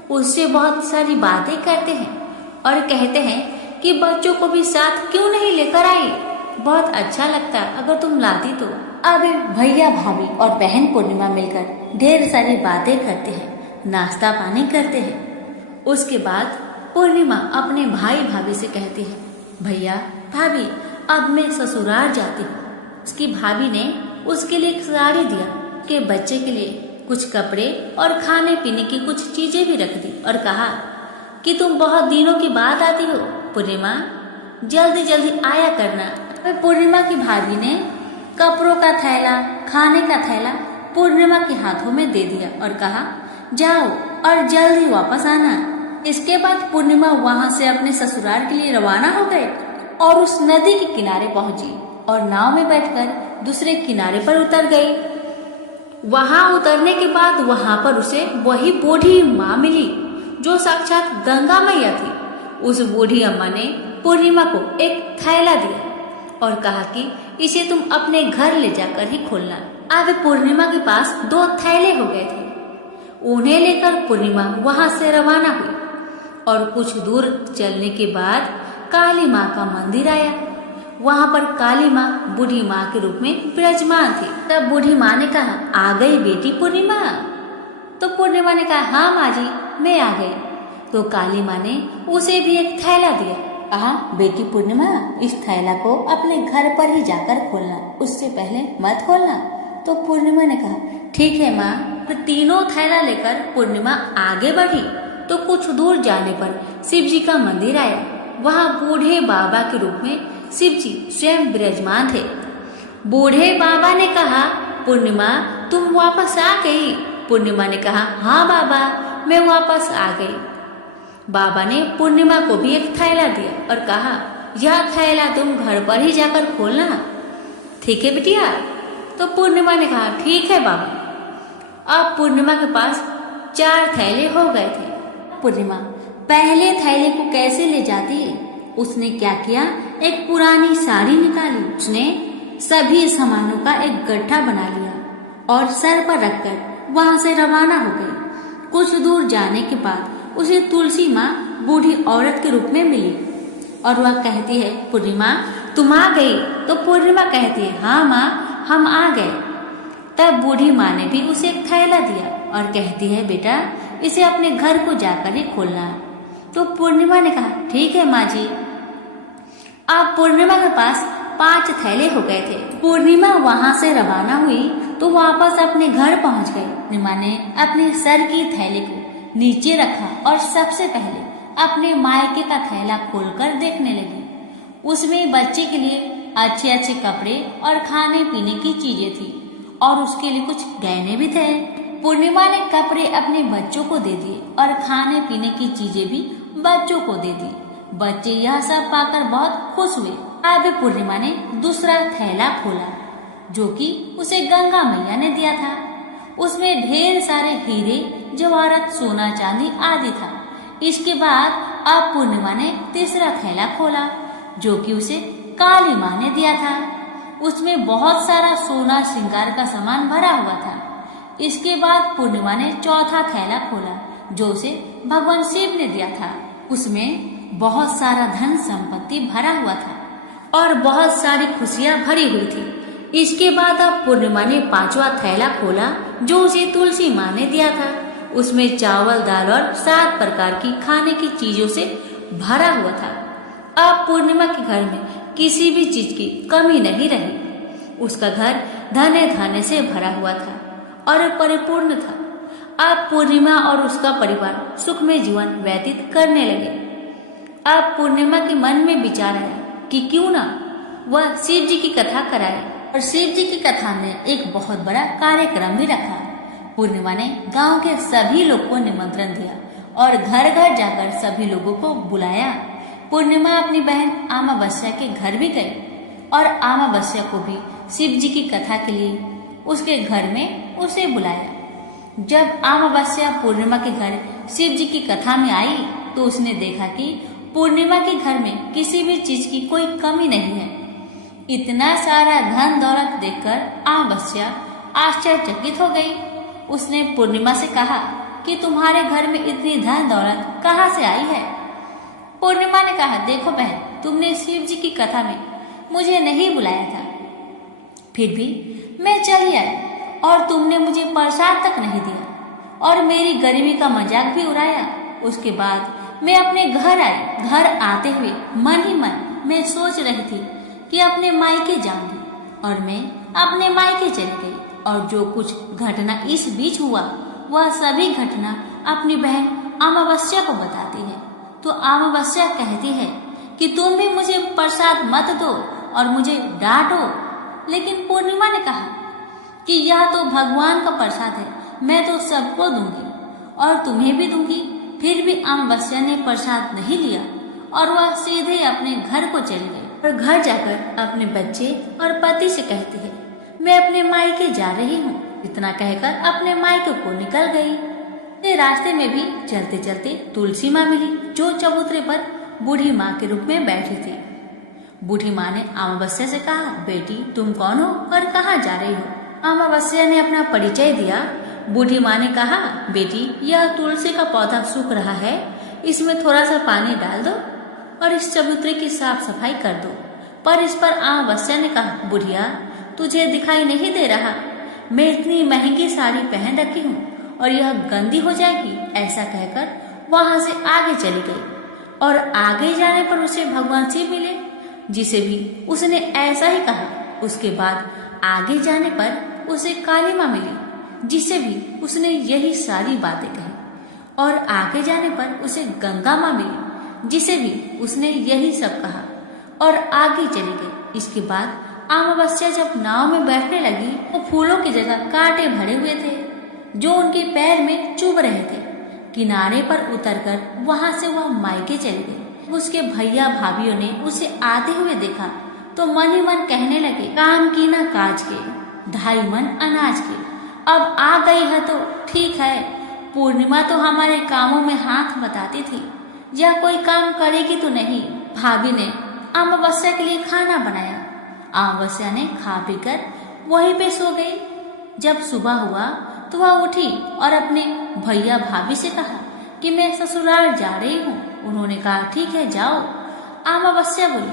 उससे बहुत सारी बातें करते हैं और कहते हैं कि बच्चों को भी साथ क्यों नहीं लेकर आई, बहुत अच्छा लगता अगर तुम लाती तो। अब भैया भाभी और बहन पूर्णिमा मिलकर ढेर सारी बातें करते हैं, नाश्ता पानी करते हैं। उसके बाद पूर्णिमा अपने भाई भाभी से कहती है भैया भाभी अब मैं ससुराल जाती हूँ। उसकी भाभी ने उसके लिए एक साड़ी दिया कि बच्चे के लिए कुछ कपड़े और खाने पीने की कुछ चीजें भी रख दी और कहा कि तुम बहुत दिनों के बाद आती हो पूर्णिमा, जल्दी जल्दी आया करना। पूर्णिमा की भाभी ने कपड़ों का थैला, खाने का थैला पूर्णिमा के हाथों में दे दिया और कहा जाओ और जल्दी वापस आना। इसके बाद पूर्णिमा वहां से अपने ससुराल के लिए रवाना हो गए और उस नदी के किनारे पहुंची और नाव में बैठकर दूसरे किनारे पर उतर गई। वहां उतरने के बाद वहां पर उसे वही बूढ़ी माँ मिली जो साक्षात गंगा मैया थी। उस बूढ़ी अम्मा ने पूर्णिमा को एक थैला दिया और कहा कि इसे तुम अपने घर ले जाकर ही खोलना। अब पूर्णिमा के पास 2 थैले हो गए थे। उन्हें लेकर पूर्णिमा वहां से रवाना हुई और कुछ दूर चलने के बाद काली माँ का मंदिर आया। वहां पर काली माँ बूढ़ी माँ के रूप में विराजमान थी। तब बूढ़ी माँ ने कहा आ गई बेटी पूर्णिमा। तो पूर्णिमा ने कहा हाँ माँ जी मैं आ गई। तो काली माँ ने उसे भी एक थैला दिया, कहा बेटी पूर्णिमा इस थैला को अपने घर पर ही जाकर खोलना, उससे पहले मत खोलना। तो पूर्णिमा ने कहा ठीक है माँ। तो तीनों थैला लेकर पूर्णिमा आगे बढ़ी तो कुछ दूर जाने पर शिव जी का मंदिर आया। वहाँ बूढ़े बाबा के रूप में शिव जी स्वयं विराजमान थे। बूढ़े बाबा ने कहा पूर्णिमा तुम वापस आ गई। पूर्णिमा ने कहा हाँ बाबा मैं वापस आ गई। बाबा ने पूर्णिमा को भी एक थैला दिया और कहा यह थैला तुम घर पर ही जाकर खोलना, ठीक है बिटिया। तो पूर्णिमा ने कहा ठीक है बाबा। अब पूर्णिमा के पास 4 थैले हो गए थे। पूर्णिमा पहले थैले को कैसे ले जाती? उसने क्या किया, एक पुरानी साड़ी निकाली, उसने सभी सामानों का एक गड्ढा बना लिया और सर पर रखकर वहां से रवाना हो गई। कुछ दूर जाने के बाद उसे तुलसी माँ बूढ़ी औरत के रूप में मिली और वह कहती है पूर्णिमा तुम आ गई। तो पूर्णिमा कहती है हाँ माँ हम आ गए। तब बूढ़ी माँ ने भी उसे एक थैला दिया और कहती है बेटा इसे अपने घर को जाकर ही खोलना। तो पूर्णिमा ने कहा ठीक है माँ जी। अब पूर्णिमा के पास 5 थैले हो गए थे। पूर्णिमा वहां से रवाना हुई तो वापस अपने घर पहुंच गई। पूर्णिमा ने अपने सर की थैले को नीचे रखा और सबसे पहले अपने मायके का थैला खोलकर देखने लगी। उसमें बच्चे के लिए अच्छे अच्छे कपड़े और खाने पीने की चीजें थी और उसके लिए कुछ गहने भी थे। पूर्णिमा ने कपड़े अपने बच्चों को दे दिए और खाने पीने की चीजें भी बच्चों को दे दी। बच्चे यह सब पाकर बहुत खुश हुए। अब पूर्णिमा ने दूसरा थैला खोला जो कि उसे गंगा मैया ने दिया था। उसमें ढेर सारे हीरे जवाहरात सोना चांदी आदि था। इसके बाद अब पूर्णिमा ने तीसरा थैला खोला जो कि उसे काली माँ ने दिया था। उसमें बहुत सारा सोना श्रृंगार का सामान भरा हुआ था। इसके बाद पूर्णिमा ने चौथा थैला खोला जो उसे भगवान शिव ने दिया था। उसमें बहुत सारा धन संपत्ति भरा हुआ था और बहुत सारी खुशियां भरी हुई थी। इसके बाद अब पूर्णिमा ने 5वां थैला खोला जो उसे तुलसी माँ ने दिया था। उसमें चावल दाल और 7 प्रकार की खाने की चीजों से भरा हुआ था। अब पूर्णिमा के घर में किसी भी चीज की कमी नहीं रही। उसका घर धने धाने से भरा हुआ था और परिपूर्ण था। अब पूर्णिमा और उसका परिवार सुखमय जीवन व्यतीत करने लगे। अब पूर्णिमा के मन में विचार आया कि क्यों ना वह शिव जी की कथा कराए, और शिव जी की कथा में एक बहुत बड़ा कार्यक्रम भी रखा। पूर्णिमा ने गांव के सभी लोग को निमंत्रण दिया और घर घर जाकर सभी लोगों को बुलाया। पूर्णिमा अपनी बहन अमावस्या के घर भी गई और अमावस्या को भी शिव जी की कथा के लिए उसके घर में उसे बुलाया। जब अमावस्या पूर्णिमा के घर शिव जी की कथा में आई तो उसने देखा कि पूर्णिमा के घर में किसी भी चीज की कोई कमी नहीं है। इतना सारा धन दौलत देखकर अमावस्या आश्चर्यचकित हो गई। उसने पूर्णिमा से कहा कि तुम्हारे घर में इतनी धन दौलत कहाँ से आई है? पूर्णिमा ने कहा, देखो बहन, तुमने शिव जी की कथा में मुझे नहीं बुलाया था, फिर भी मैं चली आई और तुमने मुझे प्रसाद तक नहीं दिया और मेरी गरीबी का मजाक भी उड़ाया। उसके बाद मैं अपने घर आई। घर आते हुए मन ही मन मैं सोच रही थी कि अपने मायके जाऊंगी, और मैं अपने मायके चली गई और जो कुछ घटना इस बीच हुआ वह सभी घटना अपनी बहन अमावस्या को बताती है। तो अमावस्या कहती है कि तुम भी मुझे प्रसाद मत दो और मुझे डांटो, लेकिन पूर्णिमा ने कहा कि यह तो भगवान का प्रसाद है, मैं तो सबको दूंगी और तुम्हें भी दूंगी। फिर भी अमावस्या ने प्रसाद नहीं लिया और वह सीधे अपने घर को चली गई और घर जाकर अपने बच्चे और पति से कहती है, मैं अपने मायके जा रही हूँ। इतना कहकर अपने मायके को निकल गई। रास्ते में भी चलते चलते तुलसी माँ मिली, जो चबूतरे पर बूढ़ी माँ के रूप में बैठी थी। बूढ़ी माँ ने अमावस्या से कहा, बेटी तुम कौन हो और कहाँ जा रही हो? अमावस्या ने अपना परिचय दिया। बूढ़ी माँ ने कहा, बेटी यह तुलसी का पौधा सूख रहा है, इसमें थोड़ा सा पानी डाल दो और इस चबूतरे की साफ सफाई कर दो। पर इस पर अमावस्या ने कहा, बुढ़िया तुझे दिखाई नहीं दे रहा, मैं इतनी महंगी साड़ी पहन रखी हूँ और यह गंदी हो जाएगी। ऐसा कहकर वहां से आगे चली गई और आगे जाने पर उसे भगवान शिव मिले, जिसे भी उसने ऐसा ही कहा। उसके बाद आगे जाने पर उसे काली माँ मिली, जिसे भी उसने यही सारी बातें कही, और आगे जाने पर उसे गंगा माँ मिली, जिसे भी उसने यही सब कहा और आगे चली गई। इसके बाद अमावस्या जब नाव में बैठने लगी तो फूलों की जगह कांटे भरे हुए थे जो उनके पैर में चुभ रहे थे। किनारे पर उतरकर वहां से वह मायके चली गई। उसके भैया भाभीओं ने उसे आते हुए देखा तो मन ही मन कहने लगे, काम की ना काज के, 2.5 मन अनाज के। अब आ गई है तो ठीक है, पूर्णिमा तो हमारे कामों में हाथ बटाती थी, यह कोई काम करेगी तो नहीं। भाभी ने अमावस्या के लिए खाना बनाया। अमावस्या ने खा पीकर वहीं पे सो गई। जब सुबह हुआ तो वह उठी और अपने भैया भाभी से कहा कि मैं ससुराल जा रही हूँ। उन्होंने कहा, ठीक है जाओ। अमावस्या बोली,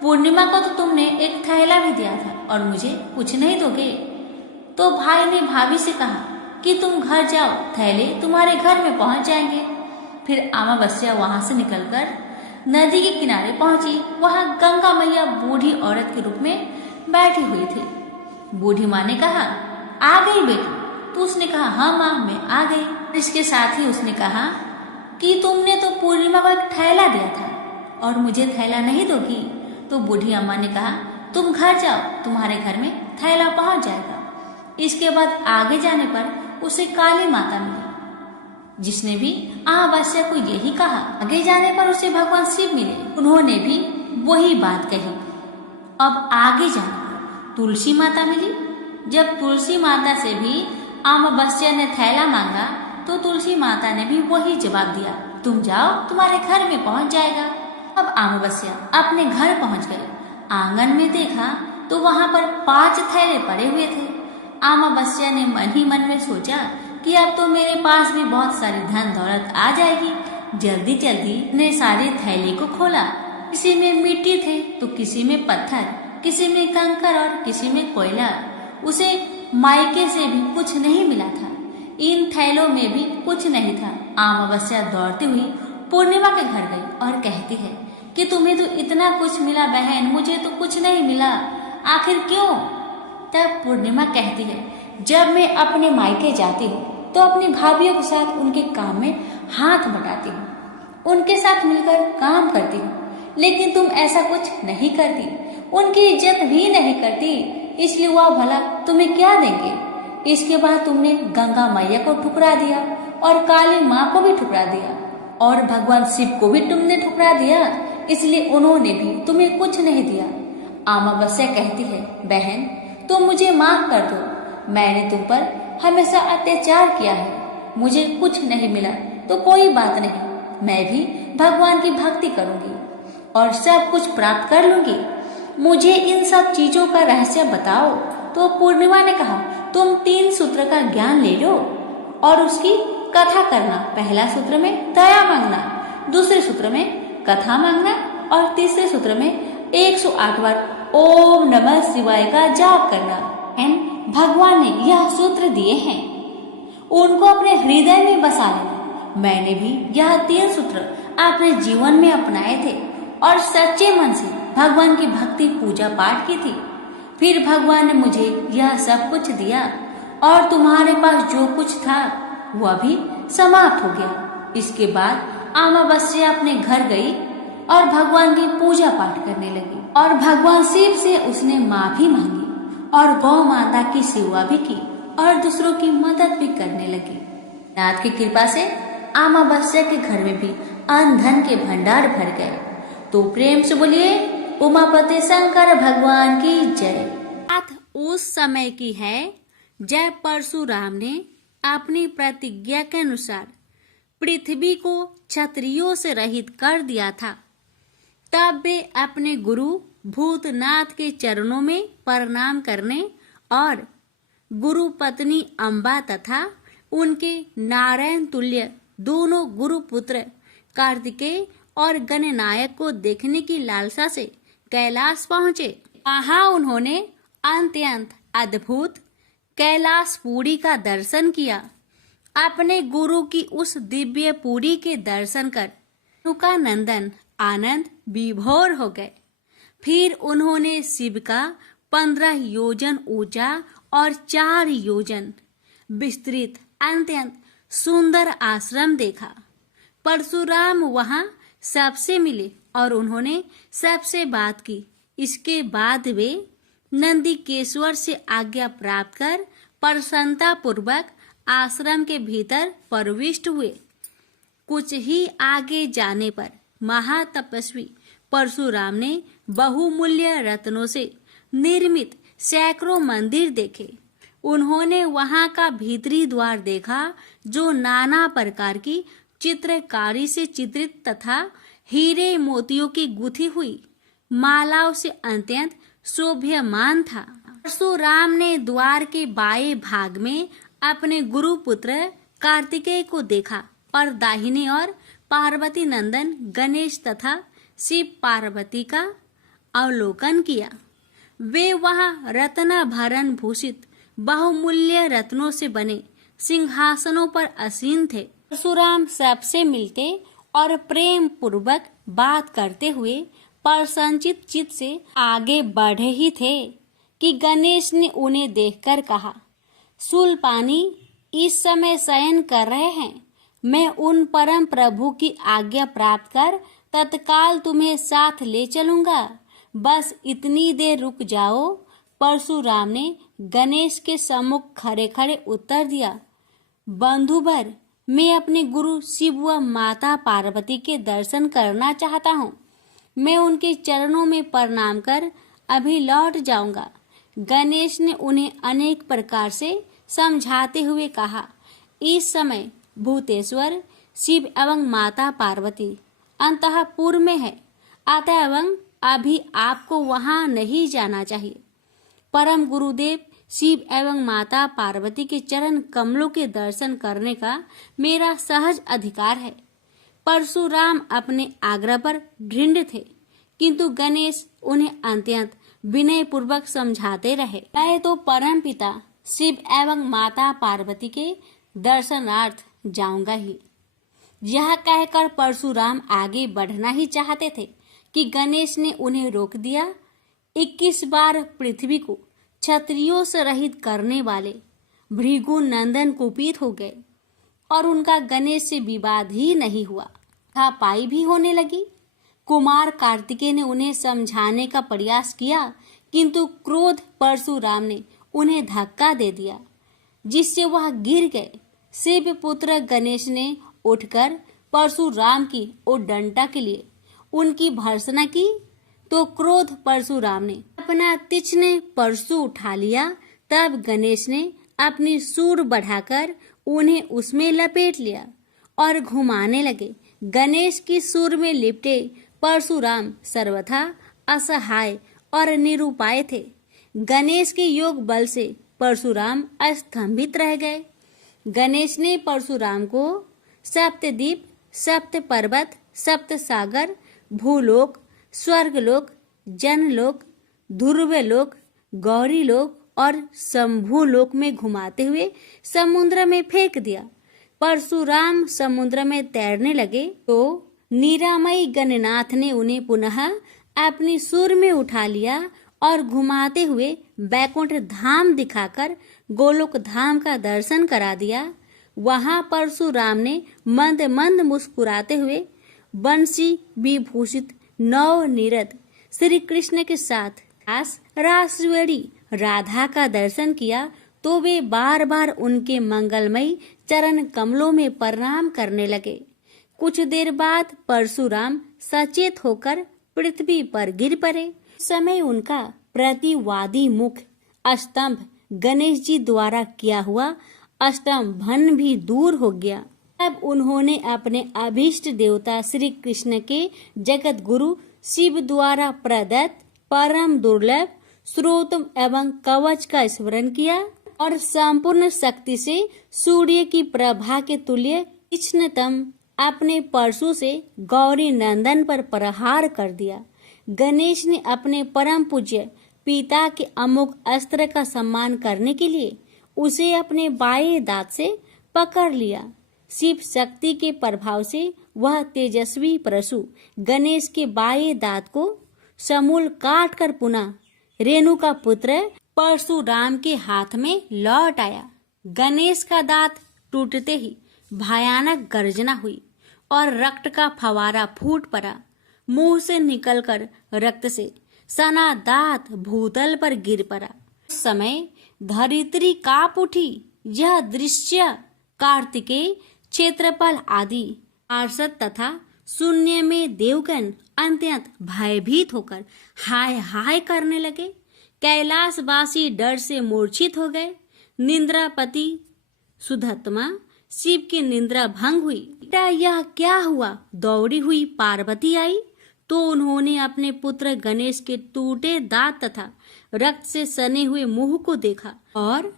पूर्णिमा को तो तुमने एक थैला भी दिया था और मुझे कुछ नहीं दोगे? तो भाई ने भाभी से कहा कि तुम घर जाओ, थैले तुम्हारे घर में पहुंच जाएंगे। फिर अमावस्या वहां से निकलकर नदी के किनारे पहुंची। वहां गंगा मैया बूढ़ी औरत के रूप में बैठी हुई थी। बूढ़ी माँ ने कहा, आ गई बेटी? तो उसने कहा, हाँ माँ मैं आ गई। इसके साथ ही उसने कहा कि तुमने तो पूर्णिमा को एक थैला दिया था और मुझे थैला नहीं दोगी? तो बूढ़ी अम्मा ने कहा, तुम घर जाओ, तुम्हारे घर में थैला पहुंच जाएगा। इसके बाद आगे जाने पर उसे काली माता मिली, जिसने भी अमावस्या को यही कहा। आगे जाने पर उसे भगवान शिव मिले, उन्होंने भी वही बात कही। अब आगे जाने पर तुलसी माता मिली। जब तुलसी माता से भी अमावस्या ने थैला मांगा तो तुलसी माता ने भी वही जवाब दिया, तुम जाओ, तुम्हारे घर में पहुंच जाएगा। अब अमावस्या अपने घर पहुंच गई। आंगन में देखा तो वहां पर 5 थैले पड़े हुए थे। अमावस्या ने मन ही मन में सोचा कि अब तो मेरे पास भी बहुत सारी धन दौलत आ जाएगी। जल्दी जल्दी ने सारे थैले को खोला। किसी में मिट्टी थे तो किसी में पत्थर, किसी में कंकर और किसी में कोयला। उसे मायके से भी कुछ नहीं मिला था, इन थैलों में भी कुछ नहीं था। अमावस्या दौड़ती हुई पूर्णिमा के घर गई और कहती है कि तुम्हें तो इतना कुछ मिला बहन, मुझे तो कुछ नहीं मिला, आखिर क्यों? तब पूर्णिमा कहती है, जब मैं अपने मायके जाती हूँ तो अपनी भाभीयों के साथ उनके काम में हाथ बटाती हूँ उनके साथ मिलकर काम करती हूँ, लेकिन तुम ऐसा कुछ नहीं करती, उनकी इज्जत भी नहीं करती, इसलिए वह भला तुम्हें क्या देंगे। इसके बाद तुमने गंगा मैया को ठुकरा दिया और काली माँ को भी ठुकरा दिया और भगवान शिव को भी तुमने ठुकरा दिया, इसलिए उन्होंने भी तुम्हें कुछ नहीं दिया। अमावस्या कहती है, बहन तुम मुझे माफ कर दो, मैंने तुम पर हमेशा अत्याचार किया है, मुझे कुछ नहीं मिला तो कोई बात नहीं, मैं भी भगवान की भक्ति करूंगी और सब कुछ प्राप्त कर लूंगी। मुझे इन सब चीजों का रहस्य बताओ। तो पूर्णिमा ने कहा, तुम 3 सूत्र का ज्ञान ले लो और उसकी कथा करना। पहला सूत्र में दया मांगना, दूसरे सूत्र में कथा मांगना और तीसरे सूत्र में 108 बार ओम नमः शिवाय का जाप करना। भगवान ने यह सूत्र दिए हैं, उनको अपने हृदय में बसा लेना। मैंने भी यह 3 सूत्र अपने जीवन में अपनाए थे और सच्चे मन से भगवान की भक्ति पूजा पाठ की थी। फिर भगवान ने मुझे यह सब कुछ दिया और तुम्हारे पास जो कुछ था वह भी समाप्त हो गया। इसके बाद अमावस्या अपने घर गई और भगवान की पूजा पाठ करने लगी और भगवान शिव से उसने माफी मांगी और गौ माता की सेवा भी की और दूसरों की मदद भी करने लगी। नाथ की कृपा से अमावस्या के घर में भी अन्न धन के भंडार भर गए। तो प्रेम से बोलिए उमापति शंकर भगवान की जय। बात उस समय की है जब परशुराम ने अपनी प्रतिज्ञा के अनुसार पृथ्वी को क्षत्रियों से रहित कर दिया था। तब वे अपने गुरु भूतनाथ के चरणों में प्रणाम करने और गुरु पत्नी अम्बा तथा उनके नारायण तुल्य दोनों गुरु पुत्र कार्तिकेय और गणनायक को देखने की लालसा से कैलाश पहुंचे। वहां उन्होंने अत्यंत अद्भुत कैलाशपुरी का दर्शन किया। अपने गुरु की उस दिव्य पुरी के दर्शन कर उनका नंदन आनंद विभोर हो गए। फिर उन्होंने शिव का 15 योजन ऊंचा और 4 योजन विस्तृत अत्यंत सुंदर आश्रम देखा। परशुराम वहां सबसे मिले और उन्होंने सबसे बात की। इसके बाद वे नंदीकेश्वर से आज्ञा प्राप्त कर प्रसन्नता पूर्वक आश्रम के भीतर प्रविष्ट हुए। कुछ ही आगे जाने पर महातपस्वी परशुराम ने बहुमूल्य रत्नों से निर्मित सैकड़ों मंदिर देखे। उन्होंने वहां का भीतरी द्वार देखा जो नाना प्रकार की चित्रकारी से चित्रित तथा हीरे मोतियों की गुथी हुई मालाओं से अत्यंत शोभ्यमान था। परशुराम ने द्वार के बाएं भाग में अपने गुरु पुत्र कार्तिकेय को देखा और दाहिने ओर पार्वती नंदन गणेश तथा शिव पार्वती का अवलोकन किया। वे वहां रत्न भरण भूषित बहुमूल्य रत्नों से बने सिंहासनों पर आसीन थे। परशुराम सबसे मिलते और प्रेम पूर्वक बात करते हुए प्रसन्नचित चित्त से आगे बढ़े ही थे कि गणेश ने उन्हें देखकर कहा, शूलपाणी इस समय शयन कर रहे हैं। मैं उन परम प्रभु की आज्ञा प्राप्त कर तत्काल तुम्हें साथ ले चलूंगा, बस इतनी देर रुक जाओ। परशुराम ने गणेश के सम्मुख खड़े खड़े उत्तर दिया, बंधुवर, मैं अपने गुरु शिव व माता पार्वती के दर्शन करना चाहता हूँ। मैं उनके चरणों में प्रणाम कर अभी लौट जाऊंगा। गणेश ने उन्हें अनेक प्रकार से समझाते हुए कहा, इस समय भूतेश्वर शिव एवं माता पार्वती अंतःपुर में है, अतः अभी आपको वहां नहीं जाना चाहिए। परम गुरुदेव शिव एवं माता पार्वती के चरण कमलों के दर्शन करने का मेरा सहज अधिकार है। परशुराम अपने आग्रह पर दृढ़ थे, किंतु गणेश उन्हें अत्यंत विनय पूर्वक समझाते रहे। मैं तो परम पिता शिव एवं माता पार्वती के दर्शनार्थ जाऊंगा ही। यह कहकर परशुराम आगे बढ़ना ही चाहते थे कि गणेश ने उन्हें रोक दिया। 21 बार पृथ्वी को क्षत्रियों से रहित करने वाले भृगु नंदन कुपित हो गए और उनका गणेश से विवाद ही नहीं हुआ। हाथापाई भी होने लगी। कुमार कार्तिकेय ने उन्हें समझाने का प्रयास किया, किंतु क्रोध परशुराम ने उन्हें धक्का दे दिया, जिससे वह गिर गए। शिव पुत्र गणेश ने उठकर परशुराम की ओर डंडा के लिए उनकी भर्त्सना की, तो क्रोध परशुराम ने अपना तीक्ष्ण परशु उठा लिया। तब गणेश ने अपनी सूंड बढ़ाकर उन्हें उसमें लपेट लिया और घुमाने लगे। गणेश की सूंड में लिपटे परशुराम सर्वथा असहाय और निरुपाय थे। गणेश के योग बल से परशुराम अस्तंभित रह गए। गणेश ने परशुराम को सप्तद्वीप, सप्त पर्वत, सप्त सागर, भूलोक, स्वर्गलोक, जनलोक, ध्रुवलोक, गौरीलोक और शंभुलोक में घुमाते हुए समुद्र में फेंक दिया। परशुराम समुद्र में तैरने लगे तो निरामयी गणनाथ ने उन्हें पुनः अपनी सूंड में उठा लिया और घुमाते हुए बैकुंठ धाम दिखाकर गोलोक धाम का दर्शन करा दिया। वहां परशुराम ने मंद मंद मुस्कुराते हुए बंसी विभूषित नव निरत श्री कृष्ण के साथ रासवेणी राधा का दर्शन किया, तो वे बार बार उनके मंगलमयी चरण कमलों में प्रणाम करने लगे। कुछ देर बाद परशुराम सचेत होकर पृथ्वी पर गिर पड़े। समय उनका प्रतिवादी मुख स्तंभ गणेश जी द्वारा किया हुआ स्तंभन भी दूर हो गया। तब उन्होंने अपने अभीष्ट देवता श्री कृष्ण के जगत गुरु शिव द्वारा प्रदत्त परम दुर्लभ स्रोत एवं कवच का स्मरण किया और संपूर्ण शक्ति से सूर्य की प्रभा के तुल्य तीक्ष्णतम अपने परशु से गौरी नंदन पर प्रहार कर दिया। गणेश ने अपने परम पूज्य पिता के अमोघ अस्त्र का सम्मान करने के लिए उसे अपने बाएं दांत से पकड़ लिया। शिव शक्ति के प्रभाव से वह तेजस्वी परशु गणेश के बाएं दांत को समूल काट कर पुनः रेणु का पुत्र परशुराम के हाथ में लौट आया। गणेश का दांत टूटते ही भयानक गर्जना हुई और रक्त का फवारा फूट पड़ा। मुंह से निकलकर रक्त से सना दांत भूतल पर गिर पड़ा। उस समय धरित्री कांप उठी। यह दृश्य कार्तिकेय, क्षेत्रपाल आदि पार्षद तथा शून्य में देवगण अत्यंत भयभीत होकर हाय हाय करने लगे। कैलाशवासी डर से मूर्छित हो गए। निंद्रापति सुधत्मा शिव की निंद्रा भंग हुई। बेटा यह क्या हुआ? दौड़ी हुई पार्वती आई तो उन्होंने अपने पुत्र गणेश के टूटे दांत तथा रक्त से सने हुए मुंह को देखा और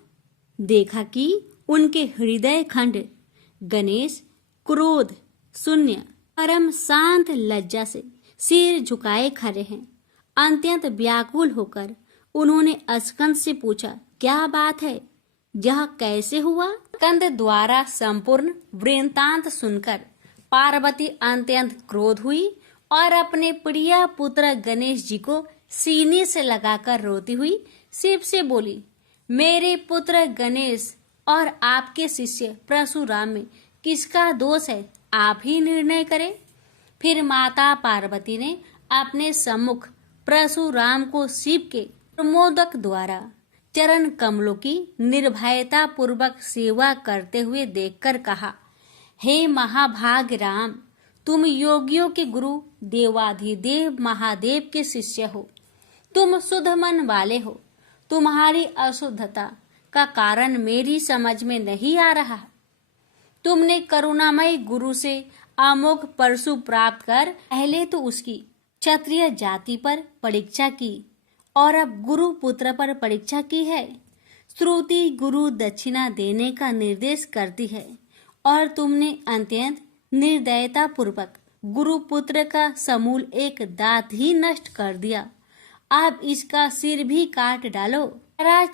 देखा कि उनके हृदय खंड गणेश क्रोध शून्य परम शांत लज्जा से सिर झुकाए खड़े हैं। अत्यंत व्याकुल होकर उन्होंने स्कंद से पूछा, क्या बात है? यह कैसे हुआ? स्कंद द्वारा संपूर्ण वृत्तांत सुनकर पार्वती अत्यंत क्रोध हुई और अपने प्रिय पुत्र गणेश जी को सीने से लगाकर रोती हुई शिव से बोली, मेरे पुत्र गणेश और आपके शिष्य परशुराम में किसका दोष है? आप ही निर्णय करें। फिर माता पार्वती ने अपने सम्मुख परशुराम को शिव के प्रमोदक द्वारा चरण कमलों की निर्भयता पूर्वक सेवा करते हुए देखकर कहा, हे महाभाग राम, तुम योगियों के गुरु देवाधिदेव महादेव के शिष्य हो। तुम शुद्ध मन वाले हो। तुम्हारी अशुद्धता का कारण मेरी समझ में नहीं आ रहा। तुमने करुणामय गुरु से अमोघ परशु प्राप्त कर पहले तो उसकी क्षत्रिय जाति पर परीक्षा की और अब गुरु पुत्र पर परीक्षा की है। श्रुति गुरु दक्षिणा देने का निर्देश करती है और तुमने अत्यंत निर्दयता पूर्वक गुरु पुत्र का समूल एक दांत ही नष्ट कर दिया। अब इसका सिर भी काट डालो।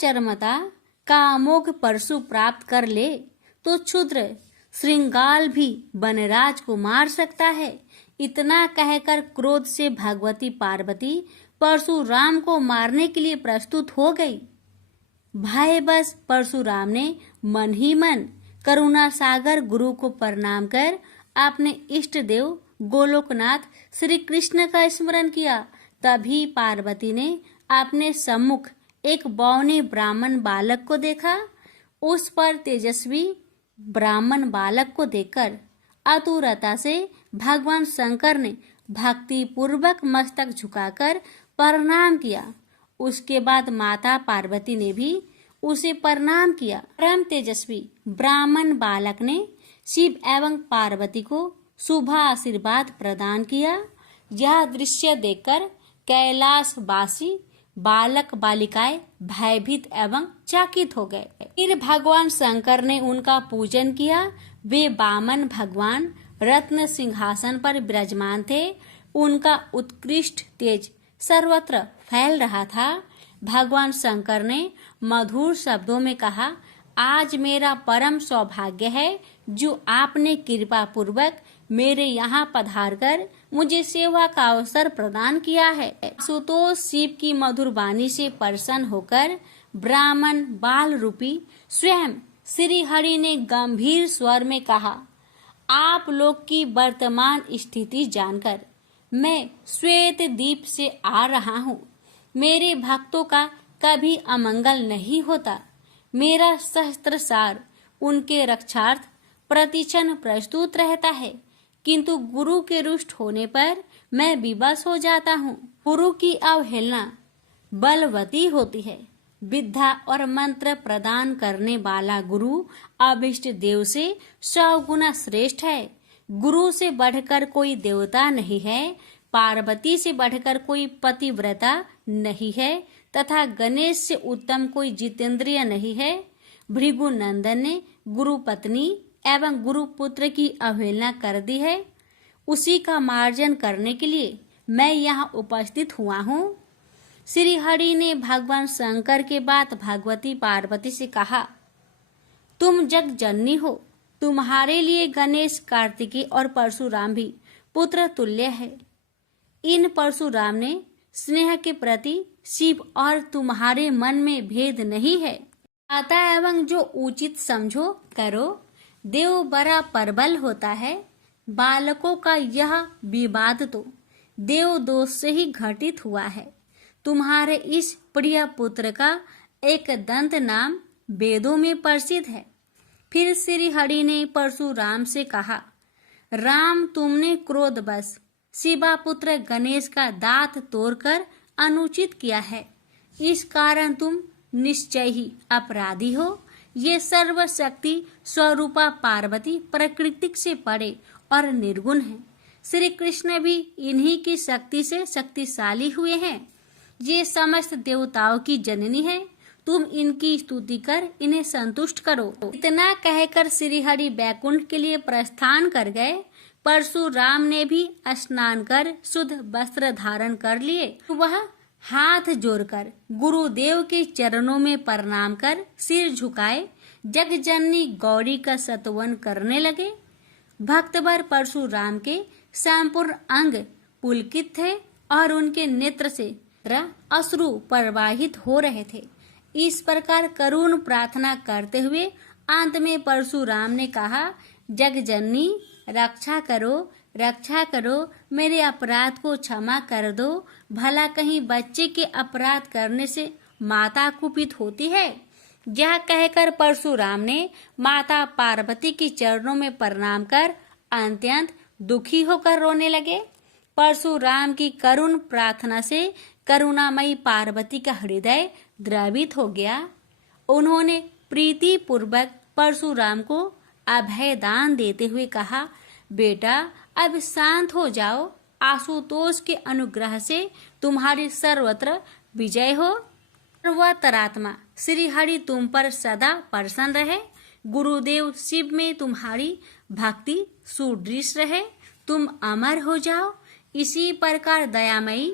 चरमता का अमोघ परशु प्राप्त कर ले तो क्षुद्र श्रृंगाल भी वनराज को मार सकता है। इतना कहकर क्रोध से भगवती पार्वती परशुराम को मारने के लिए प्रस्तुत हो गई। भयवश परशुराम ने मन ही मन करुणा सागर गुरु को प्रणाम कर अपने इष्ट देव गोलोकनाथ श्री कृष्ण का स्मरण किया। तभी पार्वती ने अपने सम्मुख एक बौने ब्राह्मण बालक को देखा। उस पर तेजस्वी ब्राह्मण बालक को देखकर आतुरता से भगवान शंकर ने भक्ति पूर्वक मस्तक झुकाकर प्रणाम किया। उसके बाद माता पार्वती ने भी उसे प्रणाम किया। परम तेजस्वी ब्राह्मण बालक ने शिव एवं पार्वती को शुभ आशीर्वाद प्रदान किया। यह दृश्य देखकर कैलाशवासी बालक बालिकाएं भयभीत एवं चकित हो गए। फिर भगवान शंकर ने उनका पूजन किया। वे वामन भगवान रत्न सिंहासन पर विराजमान थे। उनका उत्कृष्ट तेज सर्वत्र फैल रहा था। भगवान शंकर ने मधुर शब्दों में कहा, आज मेरा परम सौभाग्य है जो आपने कृपा पूर्वक मेरे यहाँ पधारकर मुझे सेवा का अवसर प्रदान किया है। आशुतोष शिव की मधुर वाणी से प्रसन्न होकर ब्राह्मण बाल रूपी स्वयं श्री हरि ने गंभीर स्वर में कहा, आप लोग की वर्तमान स्थिति जानकर मैं श्वेत द्वीप से आ रहा हूँ। मेरे भक्तों का कभी अमंगल नहीं होता। मेरा सहस्त्र सार उनके रक्षार्थ प्रतिक्षण प्रस्तुत रहता है, किंतु गुरु के रुष्ट होने पर मैं विवश हो जाता हूँ। गुरु की अवहेलना बलवती होती है। विद्या और मंत्र प्रदान करने वाला गुरु अभिष्ट देव से 100 गुना श्रेष्ठ है। गुरु से बढ़कर कोई देवता नहीं है, पार्वती से बढ़कर कोई पतिव्रता नहीं है तथा गणेश से उत्तम कोई जितेंद्रिय नहीं है। भृगु नंदन ने गुरु पत्नी एवं गुरु पुत्र की अवहेलना कर दी है। उसी का मार्जन करने के लिए मैं यहाँ उपस्थित हुआ हूँ। श्री हरि ने भगवान शंकर के बाद भगवती पार्वती से कहा, तुम जग जननी हो। तुम्हारे लिए गणेश, कार्तिकेय और परशुराम भी पुत्र तुल्य है। इन परशुराम ने स्नेह के प्रति शिव और तुम्हारे मन में भेद नहीं है। आता एवं जो उचित समझो करो। देव बड़ा प्रबल होता है। बालकों का यह विवाद तो देव दोष से ही घटित हुआ है। तुम्हारे इस प्रिय पुत्र का एक दंत नाम वेदों में प्रसिद्ध है। फिर श्री हरि ने परशुराम से कहा, राम, तुमने क्रोधवश शिवा पुत्र गणेश का दांत तोड़कर अनुचित किया है। इस कारण तुम निश्चय ही अपराधी हो। ये सर्वशक्ति स्वरूपा पार्वती प्रकृति से परे और निर्गुण है। श्री कृष्ण भी इन्हीं की शक्ति से शक्तिशाली हुए हैं। ये समस्त देवताओं की जननी है। तुम इनकी स्तुति कर इन्हें संतुष्ट करो। इतना कहकर श्री हरि बैकुंठ के लिए प्रस्थान कर गए। परशुराम ने भी स्नान कर शुद्ध वस्त्र धारण कर लिए। वह हाथ जोड़कर गुरुदेव के चरणों में प्रणाम कर सिर झुकाए जगजननी गौरी का स्तवन करने लगे। भक्तवर परशुराम के संपूर्ण अंग पुलकित थे और उनके नेत्र से अश्रु प्रवाहित हो रहे थे। इस प्रकार करुण प्रार्थना करते हुए अंत में परशुराम ने कहा, जगजननी रक्षा करो, मेरे अपराध को क्षमा कर दो। भला कहीं बच्चे के अपराध करने से माता कुपित होती है। यह कहकर परशुराम ने माता पार्वती के चरणों में प्रणाम कर अत्यंत दुखी होकर रोने लगे। परशुराम की करुण प्रार्थना से करुणामयी पार्वती का हृदय द्रवित हो गया। उन्होंने प्रीति पूर्वक परशुराम को अभय दान देते हुए कहा, बेटा अब शांत हो जाओ। आशुतोष के अनुग्रह से तुम्हारी सर्वत्र विजय हो। सर्वतरात्मा श्री हरि तुम पर सदा प्रसन्न रहे। गुरुदेव शिव में तुम्हारी भक्ति सुदृढ़ रहे। तुम अमर हो जाओ। इसी प्रकार दयामयी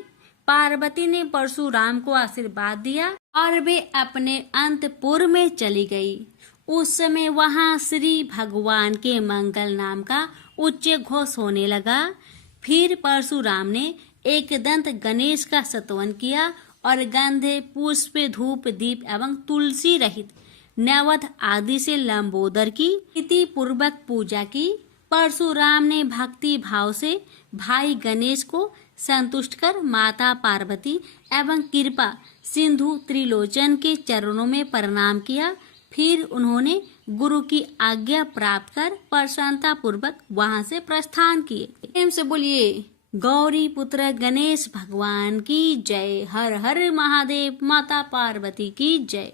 पार्वती ने परशुराम को आशीर्वाद दिया और वे अपने अंतपुर में चली गई। उस समय वहां श्री भगवान के मंगल नाम का उच्च घोष होने लगा। फिर परशुराम ने एक दंत गणेश का स्तवन किया और गंधे, पुष्प, धूप, दीप एवं तुलसी रहित नैवेद्य आदि से लंबोदर की प्रीति पूर्वक पूजा की। परशुराम ने भक्ति भाव से भाई गणेश को संतुष्ट कर माता पार्वती एवं कृपा सिंधु त्रिलोचन के चरणों में प्रणाम किया। फिर उन्होंने गुरु की आज्ञा प्राप्त कर प्रसन्नता पूर्वक वहां से प्रस्थान किए। प्रेम से बोलिए गौरी पुत्र गणेश भगवान की जय। हर हर महादेव। माता पार्वती की जय।